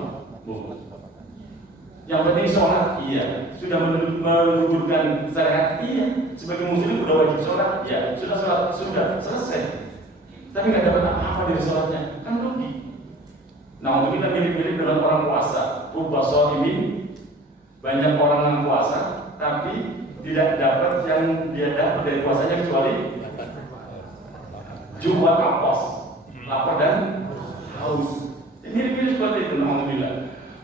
Yang penting sholat, iya. Sudah menunjukkan syariat, iya. Sebagai muslim sudah wajib sholat, ya. Sudah sholat, sudah selesai. Tapi nggak dapat apa-apa dari sholatnya, kan rugi. Nah, untuk kita mirip-mirip dengan orang puasa, rubba sholimin, banyak orang yang puasa, tapi tidak dapat yang dia dapat dari puasanya kecuali jumat apos, lapar dan haus. Mirip-mirip seperti itu, alhamdulillah.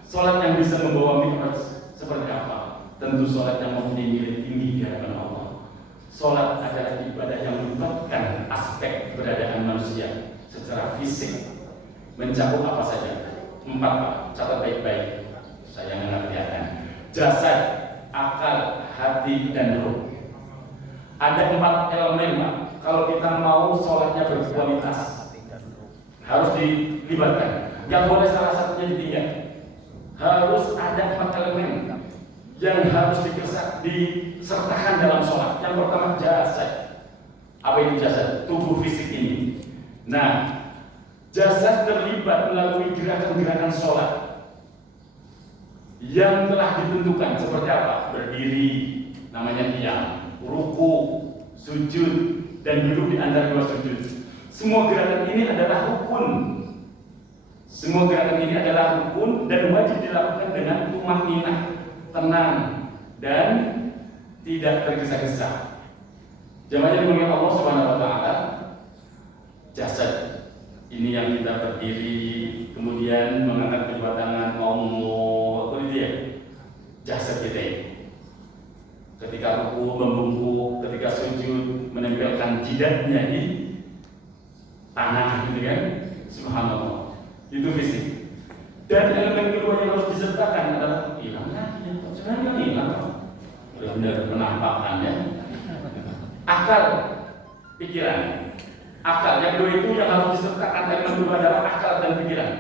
Sholat yang bisa membawa mi'raj seperti apa? Tentu sholat yang mempunyai nilai tinggi di hadapan Allah. Sholat adalah ibadah yang melibatkan aspek keberadaan manusia secara fisik. Mencakup apa saja? 4 Pak, catat baik-baik. Saya nggak kelihatan. Jasad, akal, hati, dan ruh. Ada 4 elemen Pak. Kalau kita mau sholatnya berkualitas, harus dilibatkan. Yang boleh salah satunya ditinggal. Harus ada 4 elemen yang harus disertakan dalam sholat. Yang pertama jasad. Apa itu jasad? Tubuh fisik ini. Nah, jasad terlibat melalui gerakan-gerakan sholat yang telah ditentukan seperti apa? Berdiri, namanya qiyam, ruku, sujud, dan duduk di antara dua sujud. Semua gerakan ini adalah rukun. Semua gerakan ini adalah rukun dan wajib dilakukan dengan tumakninah, tenang, dan tidak tergesa-gesa. Jamaah yang dimuliakan Allah Subhanahu wa taala, jasad ini yang kita berdiri, kemudian mengangkat kedua tangan, ngomong, itu ya, jasad kita ini. Ketika ruku membungkuk, ketika sujud menempelkan jidatnya di tanah, gitu kan? Subhanallah, itu fisik. Dan elemen kedua yang harus disertakan adalah hilang lagi. Sebenarnya hilang, benar-benar menampakkannya. Akal, pikiran. Akal yang kedua itu yang harus disertakan elemen kedua adalah akal dan pikiran.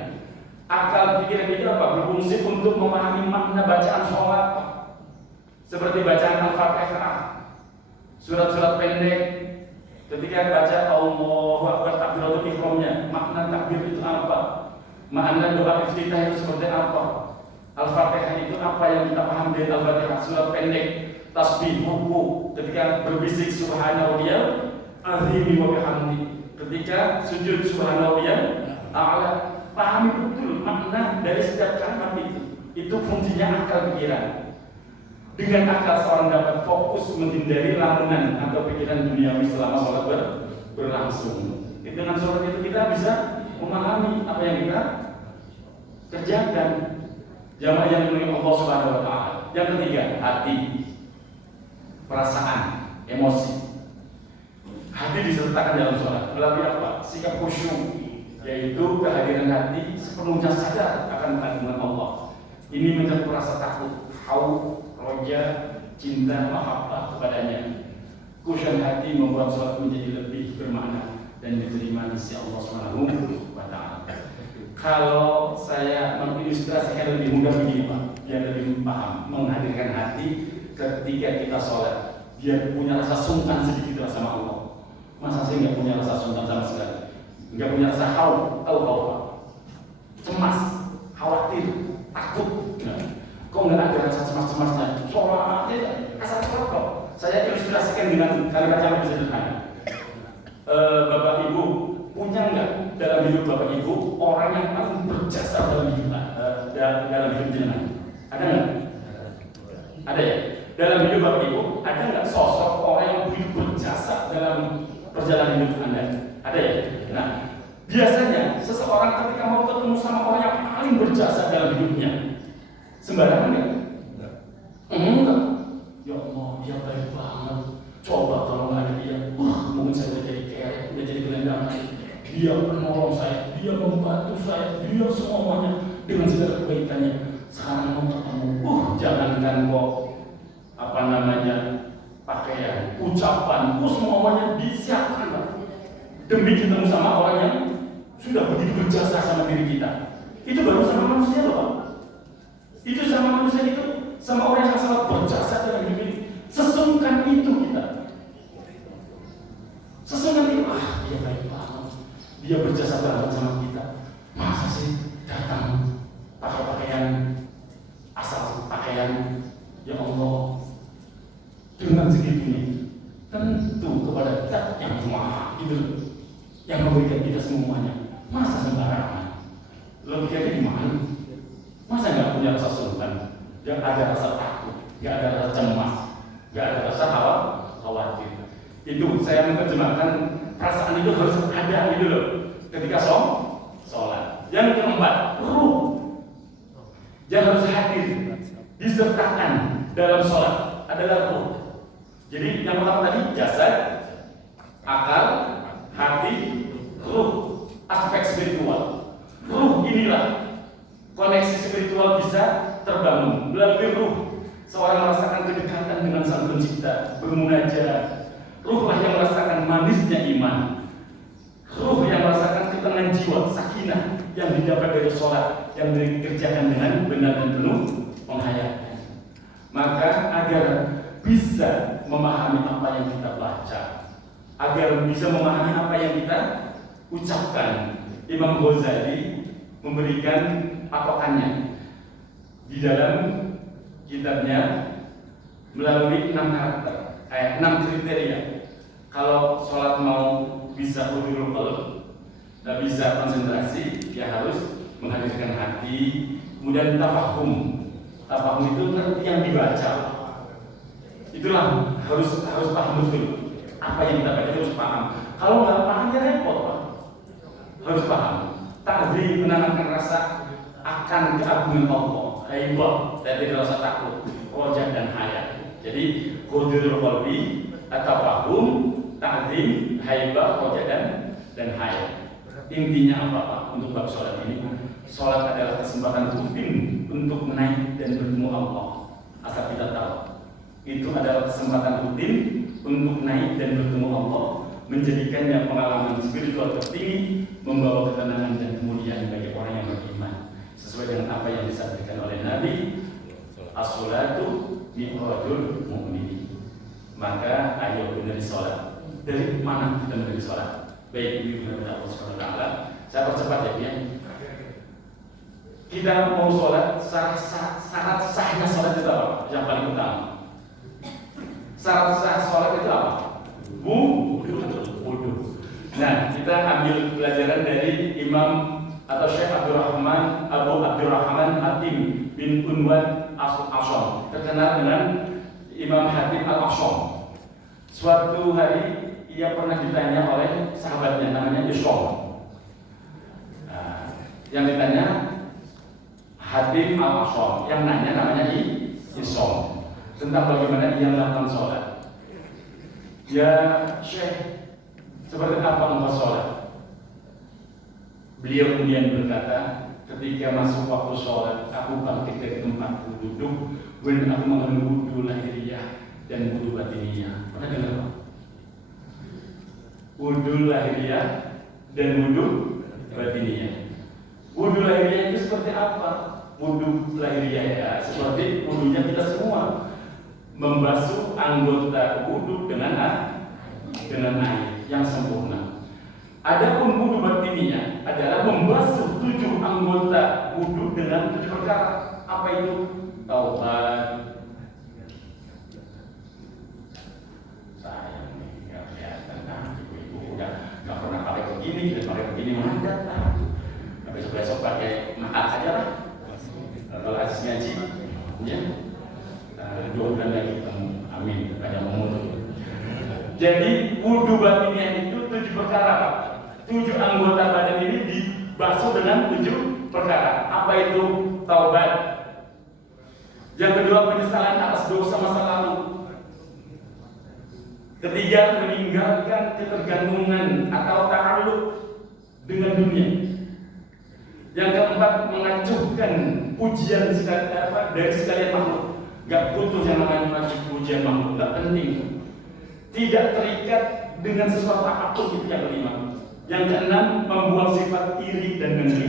Akal pikiran itu apa? Berfungsi untuk memahami makna bacaan sholat, seperti bacaan Al-Fatihah, surat-surat pendek. Ketika baca Allahu Akbar takbiratul ihramnya, makna takbir itu apa? Makna doa iftitah itu seperti apa? Al-Fatihah itu apa yang kita paham dari Al-Fatihah? Surat pendek, tasbih, ruku, ketika berbisik subhana rabbiyal azim wa bihamdi, ketika sujud subhana rabbiyal a'la. Pahami betul makna dari setiap kalimat itu. Itu fungsinya akal pikiran. Dengan akal seorang dapat fokus menghindari lamunan atau pikiran duniawi selama sholat berlangsung. Dengan sholat itu kita bisa memahami apa yang kita kerjakan. Jamaah yang dimuliakan Allah Subhanahu wa taala. Yang ketiga, hati, perasaan, emosi. Hati disertakan dalam sholat melalui apa? Sikap khusyuk, yaitu kehadiran hati sepenuhnya sadar akan kandungan Allah. Ini menjadi rasa takut, khauf, roja, cinta, mahabbah kepadanya. Khusyuk hati membuat sholat menjadi lebih bermakna dan diterima di sisi Allah Subhanahu wa taala. Kalau saya mengilustrasikan lebih mudah begini Pak, biar lebih paham, menghadirkan hati ketika kita sholat, biar punya rasa sungkan sedikit sama Allah. Masa sih nggak punya rasa sungkan sama sekali? Nggak punya rasa khauf, cemas, khawatir, takut. Nah, kok nggak ada rasa cemas-cemasnya? Sholatnya asal sholat kok. Saya ilustrasikan dengan kalimat yang lebih sederhana. Bapak Ibu punya nggak dalam hidup Bapak Ibu orang yang paling berjasa dalam hidup dalam hidup jenengan? Ada nggak? Ada ya. Dalam hidup Bapak Ibu ada nggak sosok orang yang begitu berjasa dalam perjalanan hidup Anda? Ada ya. Nah, biasanya seseorang ketika mau ketemu sama orang yang paling berjasa dalam hidupnya, sembarangan nggak? Enggak. Ya Allah, dia baik banget. Coba kalau nggak ada dia, mungkin saya udah jadi kerek, udah jadi gelandangan. Dia penolong saya, dia membantu saya, dia semuanya dengan segala kebaikannya. Sekarang mau ketemu, jangankan kok apa namanya pakaian, ucapan, semuanya disiapkan Pak. Demi ketemu sama orang yang sudah begitu berjasa sama diri kita. Itu baru sama manusia loh Pak. Itu sama manusia itu, sama orang yang sangat berjasa dalam hidup ini. Sesungkan itu kita. Sesungkan itu, dia baik banget. Dia berjasa banget sama kita. Masa sih datang pakai pakaian asal pakaian, ya Allah, dengan segitunya tentu kepada zat yang maha gitu loh, yang memberikan kita semuanya. Masa sembarangan? Logikanya di mana? Masa nggak punya rasa sungkan? Nggak ada rasa takut, nggak ada rasa cemas, nggak ada rasa khawatir. Itu saya menerjemahkan perasaan itu harus ada gitu loh ketika sholat. Yang keempat, ruh yang harus hadir disertakan dalam sholat adalah ruh. Jadi yang pertama tadi jasad, akal, hati, ruh, aspek spiritual. Ruh inilah koneksi spiritual bisa terbangun melalui ruh. Seorang merasakan kedekatan dengan Sang Pencipta, bermunajat. Ruhlah yang merasakan manisnya iman. Ruh yang merasakan ketenangan jiwa, sakinah yang didapat dari sholat yang dikerjakan dengan benar dan penuh penghayatan. Maka agar bisa memahami apa yang kita baca, agar bisa memahami apa yang kita ucapkan, Imam Ghazali memberikan patokannya di dalam kitabnya melalui 6 kriteria. Kalau sholat mau bisa hudurul qalb, bisa konsentrasi, ya harus menghadirkan hati, kemudian tafahum. Tafahum itu ngerti yang dibaca. Itulah harus paham betul. Apa yang kita baca harus paham. Kalau nggak paham ya repot, Pak. Harus paham. Ta'zim menanamkan rasa akan keagungan Allah, haibah, dari rasa takut, rojah dan hayat. Jadi hudurul qalbi, tafahum, ta'zim, haibah, rojah dan hayat. Intinya apa, Pak? Untuk bab sholat ini, sholat adalah kesempatan rutin untuk naik dan bertemu Allah. Asal kita tahu, itu adalah kesempatan rutin untuk naik dan bertemu Allah, menjadikannya pengalaman spiritual tertinggi, membawa ketenangan dan kemuliaan bagi orang yang beriman, sesuai dengan apa yang disampaikan oleh Nabi, as-sholatu mi'rajul mu'minin. Maka ayo benar sholat. Dari mana kita benar sholat? Baik, ini benar Allah Subhanahu wa taala. Saya percepat ya, Bian. Kita mau sholat, syarat sahnya sholat itu apa? Yang paling utama. Syarat sah sholat itu apa? Wudu. Nah, kita ambil pelajaran dari Imam atau Syekh Abu Abdurrahman Hatim bin Unwan Asham, terkenal dengan Imam Hatim Al-Asham. Suatu hari ia pernah ditanya oleh sahabatnya namanya Isham. Yang ditanya Hatim Al-Asham, yang nanya namanya Isham, tentang bagaimana ia melakukan sholat. Ya Syekh, seperti apa engkau sholat? Beliau kemudian berkata, ketika masuk waktu sholat, aku bangkit dari tempatku duduk, kemudian aku mengambil wudhu lahiriah dan wudhu batiniyah. Pernah dengar Pak? Wudhu lahiriah dan wudhu batiniyah. Wudhu lahiriah itu seperti apa? Wudhu lahiriah ya seperti wudhunya kita semua, membasuh anggota wudhu dengan air yang sempurna. Adapun wudhu batiniyah adalah membasuh 7 anggota wudhu dengan 7 perkara. Apa itu? Taubat. Saya nggak kelihatan, ibu-ibu udah nggak pernah pakai begini, dan pakai begini mandat lah. Besok pakai makan aja lah. Kalau habis ngaji, ya. 2 bulan lagi ketemu, amin, pada umur. Jadi wudhu batinnya itu 7 perkara, Pak. 7 anggota badan ini dibasuh dengan 7 perkara. Apa itu? Taubat. Yang kedua, penyesalan atas dosa masa lalu. Ketiga, meninggalkan ketergantungan atau ta'alluq dengan dunia. Yang keempat, mengacuhkan pujian dari sekalian makhluk. Gak butuh yang namanya pujian makhluk, gak penting. Tidak terikat dengan sesuatu apapun, itu yang kelima. Yang keenam, membuang sifat iri dan dengki.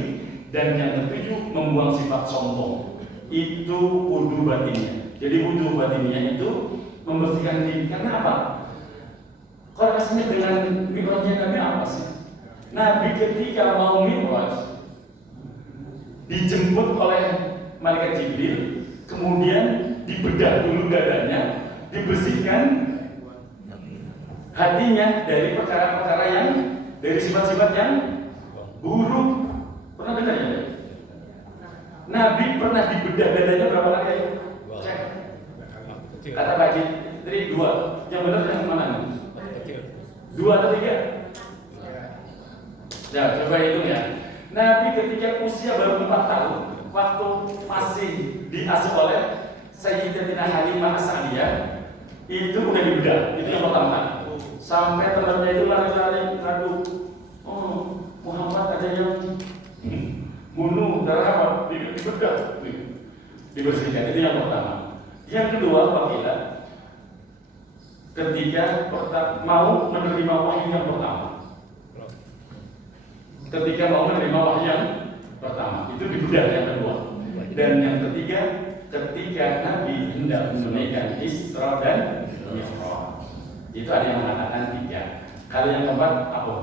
Dan yang ketujuh, membuang sifat sombong. Itu wudhu batinnya. Jadi wudhu batinnya itu membersihkan diri. Karena apa? Korelasinya dengan mi'rajnya Nabi apa sih? Nabi ketika mau mi'raj dijemput oleh malaikat Jibril, kemudian dibedah dulu dadanya, dibersihkan hatinya dari perkara-perkara yang, dari sifat-sifat yang buruk. Pernah dengar ya? Nabi pernah dibedah dadanya berapa kali? Cek. Kata Pak Jadi 2. Yang benar yang mana? 2 atau 3? Ya, coba hitung ya. Nabi ketika usia baru 4 tahun, waktu masih diasuh oleh Sayyidatina Halimah As-Sa'diyah, itu udah dibedah. Itu yang pertama. Sampai temannya itu lari-lari ngadu, oh Muhammad ada yang bunuh darah, dibedah, dibersihkan. Itu yang pertama. Yang kedua, apabila ketika mau menerima wahyu yang pertama. Ketika mau menerima wahyu yang pertama, itu dibedah yang kedua. Dan yang ketiga, ketika Nabi hendak menunaikan Isra dan Mi'raj, itu ada yang mengatakan 3. Kalau yang keempat apa?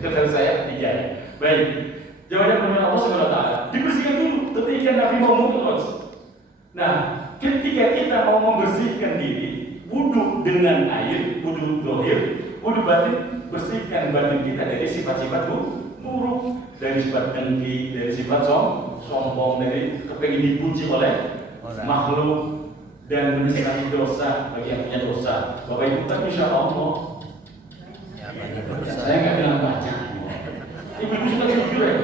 Kata saya 3 ya. Baik. Jawabannya firman Allah Subhanahu wa taala, dibersihkan dulu ketika Nabi mau mu'raj. Nah, ketika kita mau membersihkan diri, wudu dengan air, wudu zahir, wudu batin, bersihkan batin kita dari sifat-sifat buruk, dari sifat dengki, dari sifat sombong, dari kepengen dipuji oleh makhluk dan menyesali dosa bagi yang punya dosa. Bapak Ibu kan insya Allah, saya nggak bilang banyak. Ibu-ibu suka jujur ya.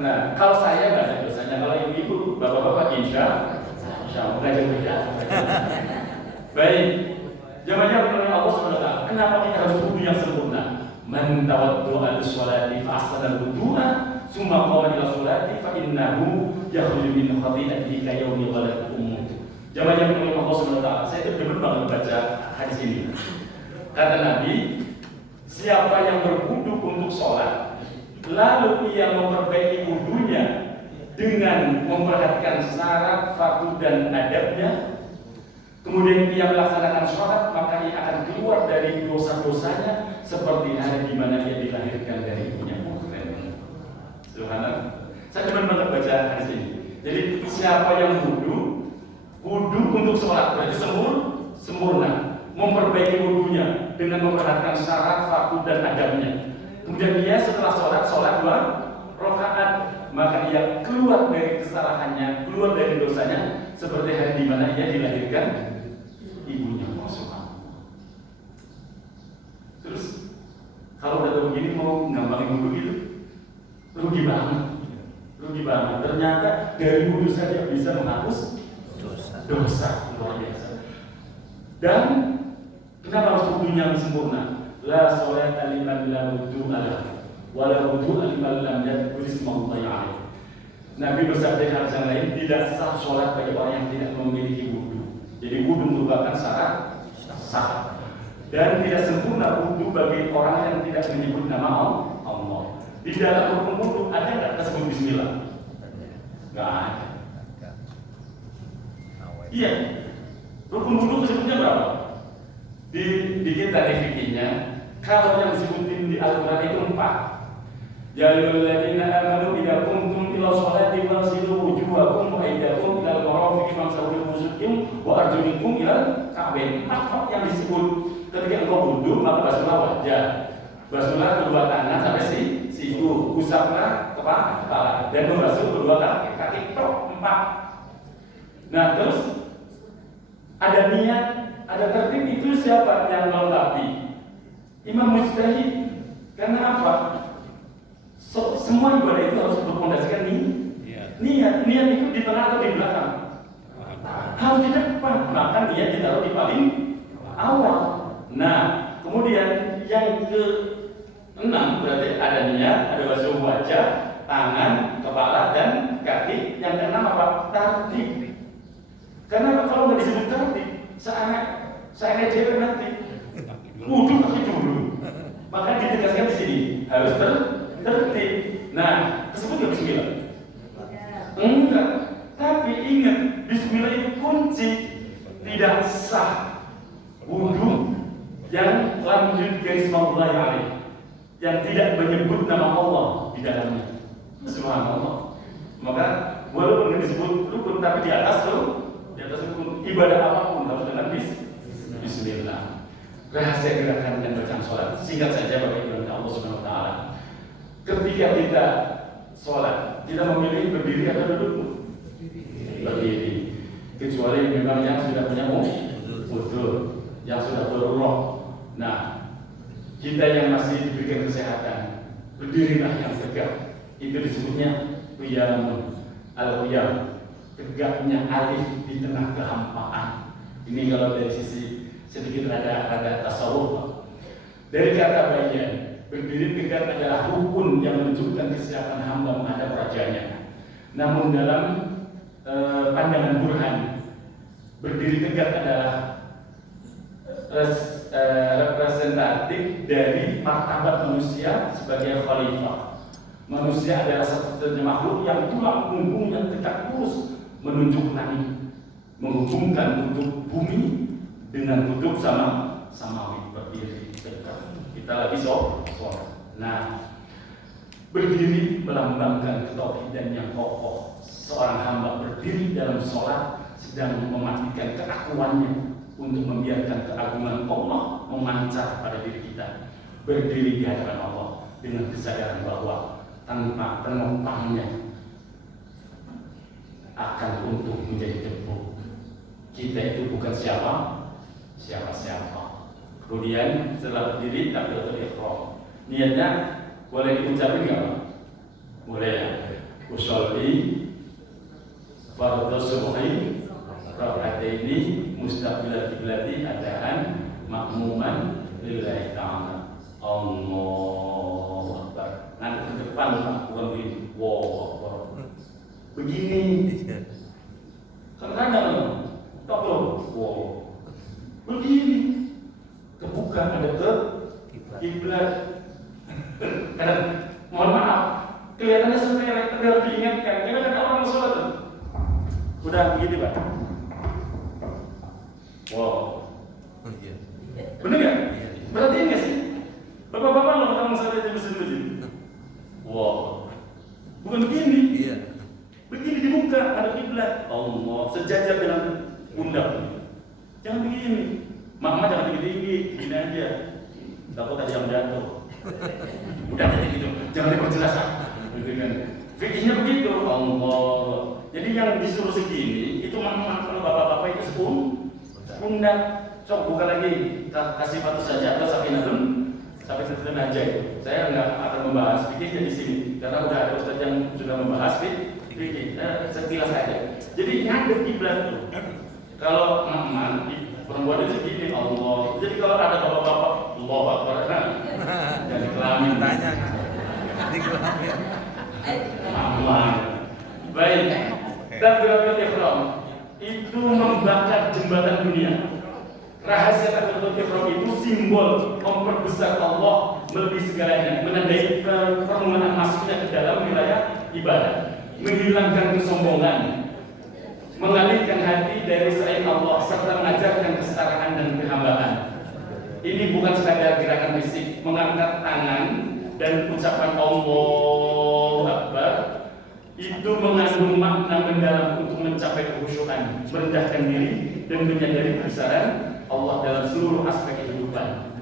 Nah, kalau saya nggak ada dosanya, kalau ibu-ibu, bapak-bapak insya Allah belajar beda. Baik, jawabannya oleh Allah SWT. Kenapa kita harus wudu yang sempurna? Man tawaddu'a lis-sholati fa ahsana al-wudu'a, summa qama ila sholati fa innahu yakhruju min khati'atihi ka yaumi ghalat ummuh. Jawabannya oleh Allah SWT. Saya itu demen banget baca hadis ini. Kata Nabi, siapa yang berwudu untuk sholat, lalu ia memperbaiki wudunya dengan memperhatikan syarat, fardu dan adabnya, kemudian ia melaksanakan sholat, maka ia akan keluar dari dosa-dosanya seperti hari di mana ia dilahirkan dari ibunya. Subhanallah. Saya cuma banget baca hadis ini. Jadi siapa yang wudu untuk sholat berarti sempurna, memperbaiki wudunya dengan memperhatikan syarat, fardu dan adabnya. Kemudian dia setelah sholat 2 rakaat, maka ia keluar dari kesalahannya, keluar dari dosanya seperti hari di mana ia dilahirkan ibunya. Terus kalau udah tahu begini mau ngambangin wudu gitu, rugi banget. Ternyata dari wudu saja bisa menghapus dosa luar biasa. Dan kenapa harus wudunya sempurna? La sholata liman la wudu'a lahu wa la wudu'a liman lam yadhkur ismallahi alaihi. Nabi bersabda di hadis yang lain, tidak sah sholat bagi orang yang tidak memiliki wudu. Jadi wudu merupakan syarat sah. Dan tidak sempurna wudu bagi orang yang tidak menyebut nama Allah. Di dalam rukun wudu ada nggak tersebut bismillah? Nggak ada. Iya. Rukun wudu sebutnya berapa? Di kita di fikihnya, kalau yang disebutin di Al-Quran itu 4. Ya ayyuhalladzina amanu idza qumtum ila sholati faghsilu wujuhakum wa aydakum ila al-marafiqi famsahu bi ru'usikum wa arjulikum ila al-ka'bayn. 4 yang disebut ketika engkau wudu, maka basuhlah wajah, basuhlah kedua tangan sampai siku, usaplah kepala dan membasuh kedua kaki. 4. Nah, terus ada niat, ada tertib, itu siapa yang melengkapi? Imam Mujtahid. Karena apa? Semua ibadah itu harus berpondasikan niat. Niat itu di tengah atau di belakang? Harus di depan. Maka niat ditaruh di paling awal. Nah, kemudian yang ke-6 berarti ada niat, ada basuh wajah, tangan, kepala dan kaki. Yang ke-6 apa? Tertib. Karena kalau nggak disebut tertib, saya cewek nanti wudu kaki dulu. Maka ditegaskan di sini harus tertib. Nah, tersebut nggak bismillah? Enggak. Tapi ingat, bismillah itu kunci. Tidak sah wudu yang lanjut garis maulahi alaih, yang tidak menyebut nama Allah di dalamnya. Subhanallah. Maka walaupun disebut rukun, tapi di atas rukun ibadah apapun harus dengan bismillah. Rahasia gerakan dan bacaan sholat singkat saja Bapak Ibu dan Allah Subhanahu wa taala. Ketika kita sholat, kita memilih berdiri atau duduk? Berdiri. Kecuali memang yang sudah punya udzur, yang sudah berroh. Nah, kita yang masih diberikan kesehatan, berdirilah yang tegak. Itu disebutnya qiyamun. Al-qiyam, tegaknya alif di tengah kehampaan. Ini kalau dari sisi sedikit ada tasawuf. Dari kata bayan, berdiri tegak adalah rukun yang menunjukkan kesiapan hamba menghadap rajanya. Namun dalam pandangan Burhan, berdiri tegak adalah representatif dari martabat manusia sebagai khalifah. Manusia adalah satu-satunya makhluk yang tulang punggungnya tegak lurus menunjuk langit, menghubungkan kutub bumi dengan kutub samawi, berdiri tegak. Kita lagi sholat. Nah, berdiri melambangkan ketauhidan yang kokoh. Seorang hamba berdiri dalam sholat sedang mematikan keakuannya untuk membiarkan keagungan Allah memancar pada diri kita. Berdiri di hadapan Allah dengan kesadaran bahwa tanpa penopangnya akan runtuh menjadi debu. Kita itu bukan siapa-siapa. Kemudian setelah berdiri takbiratul ihram. Niatnya boleh diucapkan nggak, Pak? Boleh ya. Usolli fardhu subhi raka'ataini mustaqbilal qiblati adaan makmuman lillahi ta'ala. Allahu Akbar. Nanti ke depan Pak, bukan begini. Wow, begini. Kadang-kadang tak loh. Wow. Begini. Kebuka ada ke kiblat. Kadang mohon maaf, kelihatannya sepele, tapi harus diingatkan. Karena ada orang sholat tuh. Udah begini Pak. Wow. Bener nggak? Berarti nggak sih? Bapak-bapak loh kamu saja di mesin-mesin. Wow. Bukan begini. Iya. Begini dibuka ada kiblat. Allah sejajar dengan pundak. Jangan begini. Mama jangan tinggi-tinggi, begini aja. Takut ada yang jatuh. Udah jadi gitu. Jangan diperjelas. Fikihnya begitu. Allah. Jadi yang disuruh segini itu mama kalau bapak-bapak itu pundak. Sok buka lagi. Kasih batu saja atau sampai setelah aja. Saya nggak akan membahas fikihnya di sini karena udah ada ustaz yang sudah membahas fikih. Sekilas aja. Jadi ngadep kiblat itu. Kalau mama perempuan itu segini Allah. Jadi kalau ada bapak-bapak Allah Akbar, jadi kelamin tanya. Di kelamin. Aman. Baik. Takbiratul ihram itu membakar jembatan dunia. Rahasia takbiratul ihram itu simbol memperbesar Allah melebihi segalanya, menandai permulaan masuknya ke dalam wilayah ibadah, menghilangkan kesombongan, mengalihkan hati dari selain Allah serta mengajarkan kesetaraan dan kehambaan. Ini bukan sekadar gerakan fisik, mengangkat tangan dan ucapan Allahu Akbar itu mengandung makna mendalam untuk mencapai kekhusyukan, merendahkan diri dan menyadari kebesaran Allah dalam seluruh aspek kehidupan.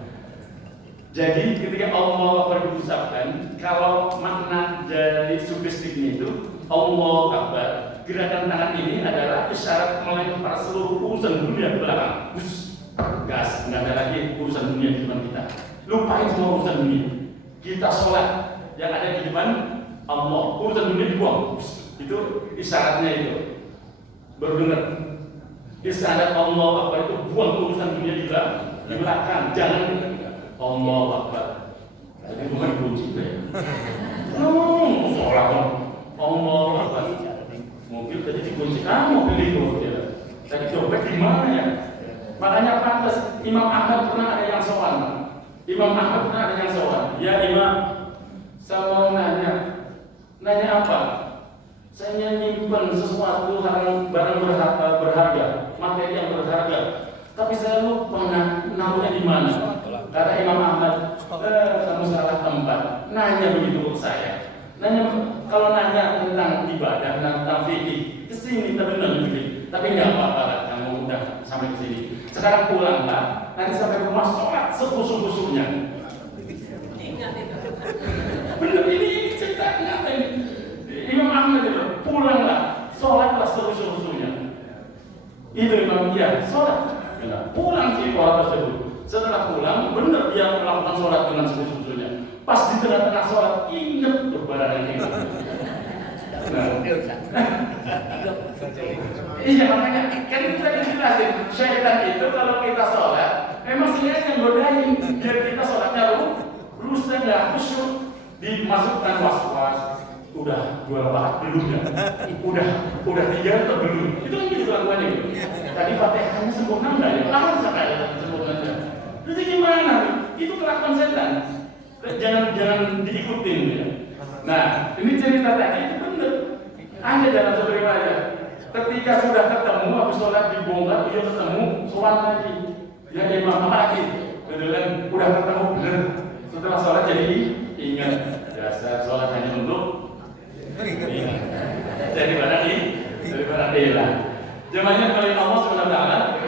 Jadi ketika Allah Akbar diucapkan, kalau makna dari suggestifnya itu Allahu Akbar, gerakan tangan ini adalah isyarat melempar seluruh urusan dunia ke belakang. Gas, nggak ada lagi urusan dunia di depan kita. Lupain semua urusan dunia. Kita sholat, yang ada di depan Allah, urusan dunia dibuang. Itu isyaratnya itu. Baru dengar. Isyarat Allah Akbar itu buang urusan dunia di belakang. Jangan Allah Akbar. Jadi bukan kunci ya. Sholat Allah Akbar. Mobil tadi dikunci, mobil itu ya. Tadi dompet di mana ya? Makanya pantas Imam Ahmad pernah ada yang sowan. Imam Ahmad pernah ada yang sowan. Ya Imam, saya mau nanya apa? Saya nyimpen sesuatu barang berharga, materi yang berharga. Tapi saya lupa naruhnya di mana. Kata Imam Ahmad, kamu salah tempat. Nanya begitu ke saya. Kalau nanya tentang ibadah, tentang fikih, kesini tapi benar begitu. Tapi nggak apa-apa lah, kamu udah sampai ke sini. Sekarang pulang lah, nanti sampai rumah sholat sekusuk-kusuknya. Bener ini cerita nyata ini. Imam Ahmad itu pulanglah, sholatlah sekusuk-kusuknya. Itu Imam dia sholat, pulang si orang tersebut. Setelah pulang, benar dia melakukan sholat dengan sekusuk-kusuknya. Pas di tengah-tengah sholat, ingat tuh barang ini. Iya makanya kan kita dijelasin syaitan itu kalau kita sholat memang sengaja godain biar kita sholatnya rusak nggak khusyuk, dimasukkan was-was. Udah 2 rakaat belum ya? Udah 3 atau belum? Itu kan gitu lakukannya gitu. Tadi Fatihahnya sempurna nggak ya? Langsung sekali sempurnanya. Terus gimana? Itu kelakuan setan. Jangan diikutin ya. Nah, ini cerita tadi itu benar. Ada dalam satu riwayat. Ketika sudah ketemu, habis sholat dibongkar, dia ketemu, sholat lagi. Ya imam lagi. Udah ketemu benar. Setelah sholat jadi Ingat, dasar sholat hanya untuk ingat. Daripada hilang. Jemaahnya oleh Allah Subhanahu wa taala.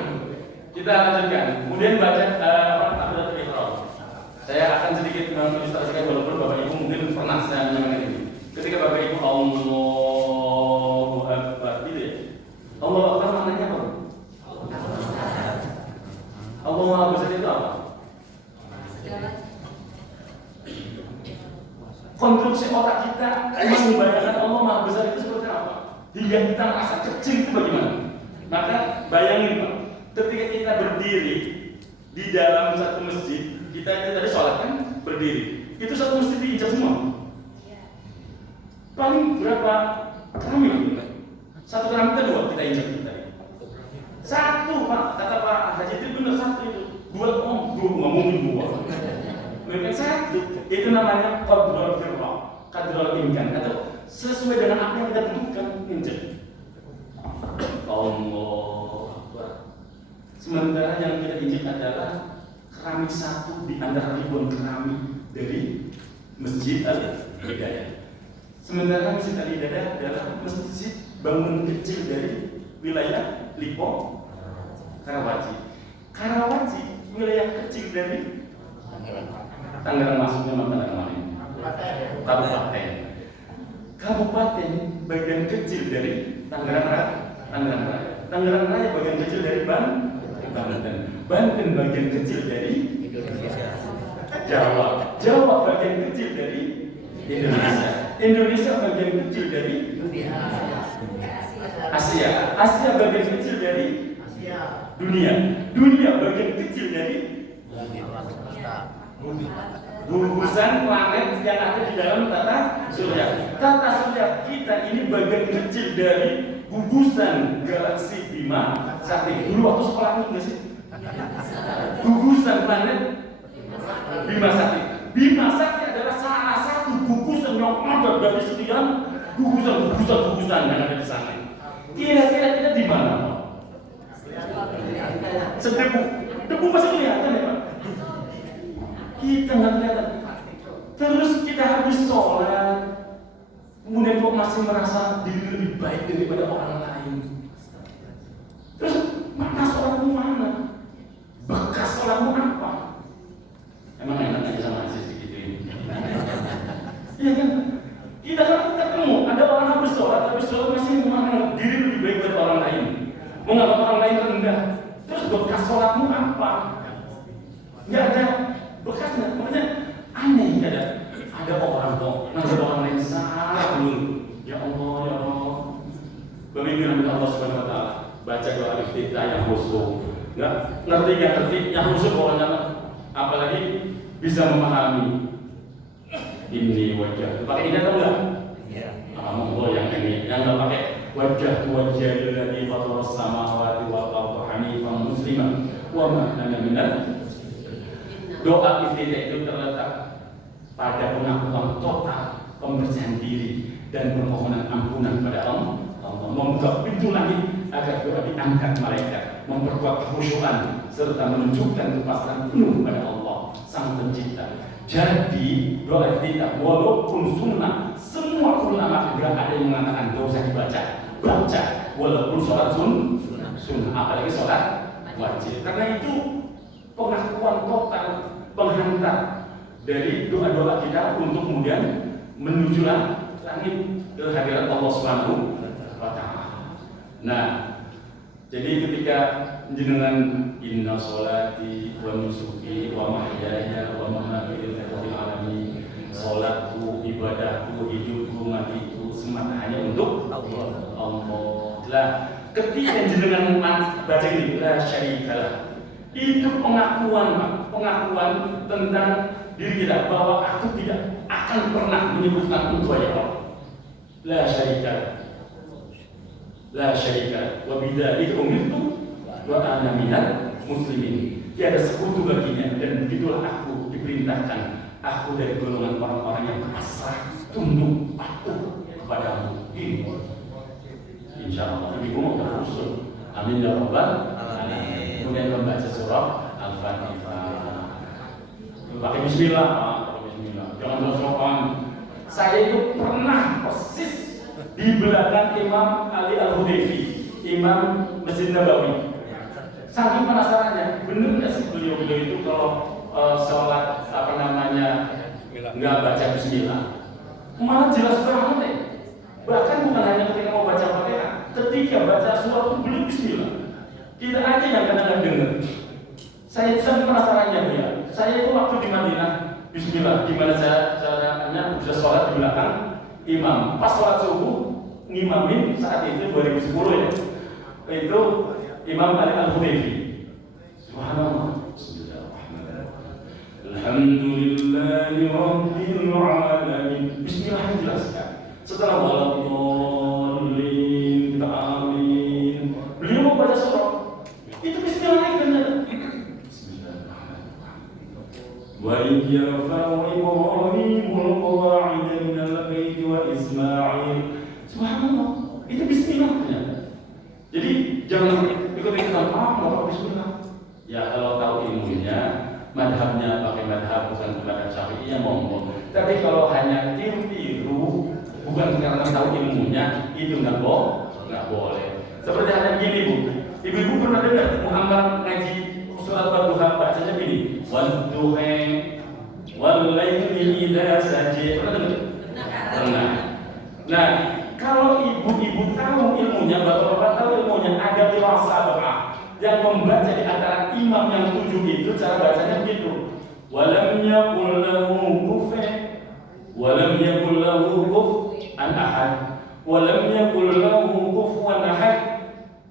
Kita lanjutkan. Kemudian baca takbiratul ihram. Saya akan sedikit mengilustrasikan walaupun Bapak Ibu mungkin pernah saya mendengar ini. Ketika Bapak Ibu Allahu Akbar gitu ya. Allahu Akbar maknanya apa? Allah Maha Besar itu apa? Konstruksi otak kita membayangkan Allah Maha Besar itu seperti apa? Hingga kita merasa kecil itu bagaimana? Maka bayangin Pak, ketika kita berdiri di dalam satu masjid, kita itu tadi sholat kan berdiri, itu satu masjid diinjak semua. Paling berapa keramik? Satu keramik kedua kita injak kita. Satu Pak, kata Pak Haji itu benar satu itu. Dua nggak mungkin dua. Mungkin satu. Itu namanya qadrul firqa, qadrul imkan atau sesuai dengan apa yang kita butuhkan injak. Allahu Akbar. Sementara yang kita injak adalah keramik satu di antara ribuan keramik dari Masjid Al-Hidayah. Sementara Masjid Al-Hidayah adalah masjid bangunan kecil dari wilayah Lipo, Karawaci. Karawaci wilayah kecil dari Tangerang, masuknya Tangerang mana? Kabupaten. Kabupaten bagian kecil dari Tangerang Raya. Tangerang Raya bagian kecil dari Banten. Banten bagian kecil dari Indonesia. Jawa bagian kecil dari Indonesia. Indonesia bagian kecil dari Asia bagian kecil dari dunia bagian kecil dari gugusan planet yang ada di dalam tata surya. Tata surya kita ini bagian kecil dari gugusan galaksi Bima Sakti. Dulu waktu sekolah itu nggak sih? Gugusan planet Bima Sakti. Bima Sakti adalah salah satu gugusan yang ada dari sekian gugusan yang ada di sana. Kira-kira kita di mana? Debu masih kelihatan ya Pak? Kita nggak kelihatan. Terus kita habis sholat, kemudian kok masih merasa diri lebih baik daripada orang lain. Terus mana sholatmu mana? Bekas sholatmu apa? Emang enak aja sama Aziz gitu ini. Iya kan? Kita kan ketemu ada orang habis sholat masih menganggap diri lebih baik daripada orang lain, menganggap orang lain rendah. Terus bekas sholatmu apa? Nggak ada bekasnya. Makanya aneh ada orang kok nanti orang lain salah dulu. Ya Allah. Pemimpin Allah Subhanahu Wa Taala baca doa iftitah yang khusyuk. Nggak ngerti yang khusyuk orangnya, apalagi bisa memahami. Ini wajah. Pakai ini atau enggak? Iya. Monggo yang ini. Yang enggak pakai wajah alladzi fatara samawati wal arda hanifan musliman wa ma ana minal. Doa iftitah itu terletak pada pengakuan total, pembersihan diri dan permohonan ampunan pada Allah. Membuka pintu langit agar doa diangkat malaikat, memperkuat kekhusyuan serta menunjukkan kepasrahan penuh pada Allah Sang Pencipta. Jadi doa iftitah walaupun sunnah, semua ulama juga ada yang mengatakan gak usah baca walaupun sholat sunnah, apalagi sholat wajib. Karena itu pengakuan total penghantar dari doa-doa kita untuk kemudian menuju langit ke hadirat Allah Subhanahu wa Ta'ala. Nah, jadi ketika jenengan inna sholati wa nusuki wa mahyaya wa mamati lillahi alamin, sholatku, ibadahku, hidupku, matiku semata hanya untuk Allah. Lah, ketika jenengan baca ini la syarikalah, itu pengakuan tentang diri kita bahwa aku tidak akan pernah menyebutkan engkau ya Allah. La syarikalah wa bidzalika umirtu wa ana minal muslimin. Tiada sekutu baginya dan begitulah aku diperintahkan. Aku dari golongan orang-orang yang pasrah, tunduk, patuh kepadamu. Insyaallah ibu mau berusul. Amin ya rabbal alamin. Kemudian membaca surah Al-Fatihah. Pakai bismillah. jangan sopan. Saya itu pernah persis di belakang Imam Ali Al-Hudayfi, Imam Masjid Nabawi. Saking penasarannya, bener nggak sih beliau itu kalau sholat nggak baca Bismillah? Malah jelas banget ya. Bahkan bukan hanya ketika mau baca Fatihah, ketika baca surat itu beliau Bismillah. Kita aja yang kadang-kadang dengar. Saya penasarannya ya. Saya itu waktu di Madinah, Bismillah, gimana caranya bisa sholat di belakang imam. Pas sholat subuh, ngimamin saat itu 2010 ya. Itu Imam Ali Al-Hudayfi. Subhanallah. Bismillahirrahmanirrahim. Alhamdulillahi Rabbil Alamin. Bismillah dijelaskan. Setelah waladzallin, kita amin. Beliau mau baca surah. Itu Bismillah lagi benar. وإذ يرفع إبراهيم القواعد من البيت وإسماعيل. Subhanallah, itu Bismillahnya. Jadi jangan ikut-ikutan mau Bismillah. Ya kalau tahu ilmunya, madhabnya pakai madhab bukan madhab Syafi'i yang monggo. Tapi kalau hanya tiru-tiru bukan karena tahu ilmunya, itu nggak boleh. Seperti hanya gini Bu, ibu-ibu pernah dengar Muhammad ngaji surat Al-Duha bacanya gini, wadduha wal-laili idza saja. Pernah dengar? Pernah. Nah, kalau ibu-ibu tahu ilmunya, bapak-bapak tahu ilmunya, ada tilasabah yang membaca di antara imam yang 7 itu cara bacanya begitu. Walam yakul lahu kufuwan ahad. Walam yakul lahu kufuwan ahad.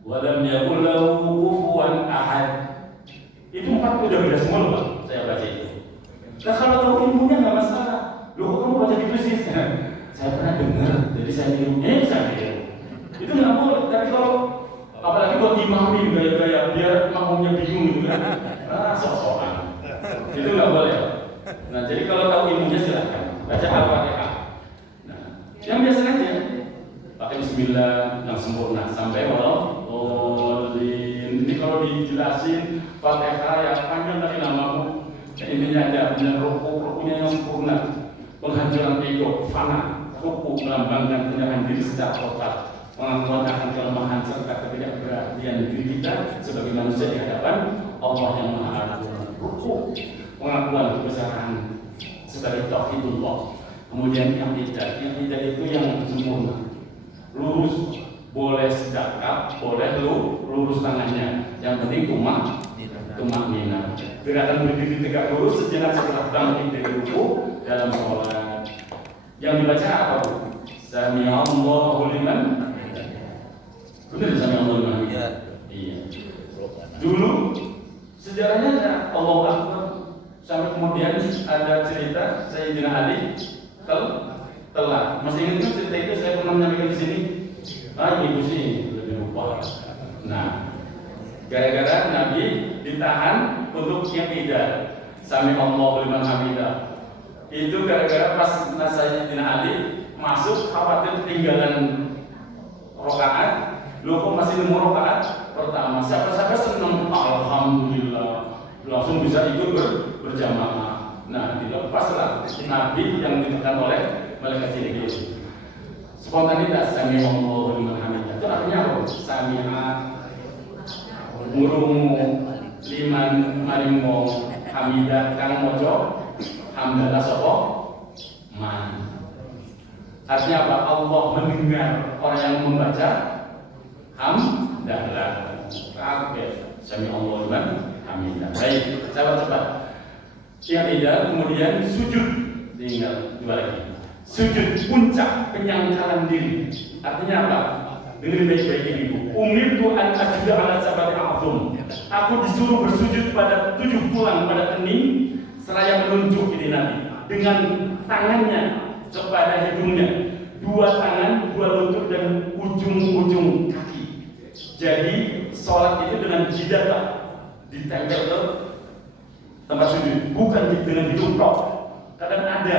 Walam yakul lahu kufuwan ahad. Itu 4 udah beda semua loh Pak, saya baca itu. Nah kalau tahu ilmunya nggak masalah. Loh kamu baca gitu sih? Saya pernah dengar, jadi saya tiru. Saya tiru. Itu nggak boleh. Tapi kalau apalagi buat imamin gaya-gaya biar makmumnya bingung gitu kan, sok-sokan. Itu nggak boleh. Nah jadi kalau tahu ilmunya silahkan baca Al-Fatihah. Nah yang biasa aja pakai Bismillah yang sempurna sampai waladzallin. Ini kalau dijelasin Fatihah yang panjang tapi namamu, intinya ada benar rukunya yang sempurna, penghancuran ego, fana, ruku melambangkan penyerahan diri secara total, pengakuan akan kelemahan serta ketidakberartian diri kita sebagai manusia di hadapan Allah yang Maha Agung. Ruku, pengakuan kebesaran sebagai tauhidullah. Kemudian yang tidak itu yang sempurna, lurus, boleh sedekap, boleh lurus tangannya. Yang penting tumak nina. Gerakan berdiri tegak lurus sejenak setelah bangkit dari ruku dalam sholat. Yang dibaca apa Bu? Sami'allahu liman. Benar Sami'allahu liman. Iya. Dulu sejarahnya ada Allahu Akbar sampai kemudian ada cerita Sayyidina Ali telah. Masih ingat kan cerita itu saya pernah menyampaikan di sini. Ibu sih lebih lupa. Nah, gara-gara Nabi ditahan untuk yang tidak Sami'allahu liman hamidah. Itu gara-gara pas Sayyidina Ali masuk khawatir ketinggalan rakaat. Loh kok masih nemu rakaat pertama? Siapa senang? Alhamdulillah, langsung bisa ikut berjamaah. Nah, dilepaslah Nabi yang ditekan oleh malaikat Jibril. Spontanitas Sami'allahu liman hamidah. Itu artinya apa? Sami'a ngurungu liman maringo hamidah kang mojo hamdalah sapa man. Artinya apa? Allah mendengar orang yang membaca hamdalah. Kabeh Sami'allahu liman hamidah. Baik, cepat. Yang tidak kemudian sujud, tinggal 2 lagi. Sujud puncak penyangkalan diri. Artinya apa? Dengar baik-baik ini Bu. Umirtu an asjuda ala sabati a'zum. Aku disuruh bersujud pada 7 tulang pada kening seraya menunjuk ini Nabi dengan tangannya kepada hidungnya, 2 tangan, 2 lutut dan ujung-ujung kaki. Jadi sholat itu dengan jidat Pak, ditempel ke tempat sujud, bukan dengan hidung tok. Kadang ada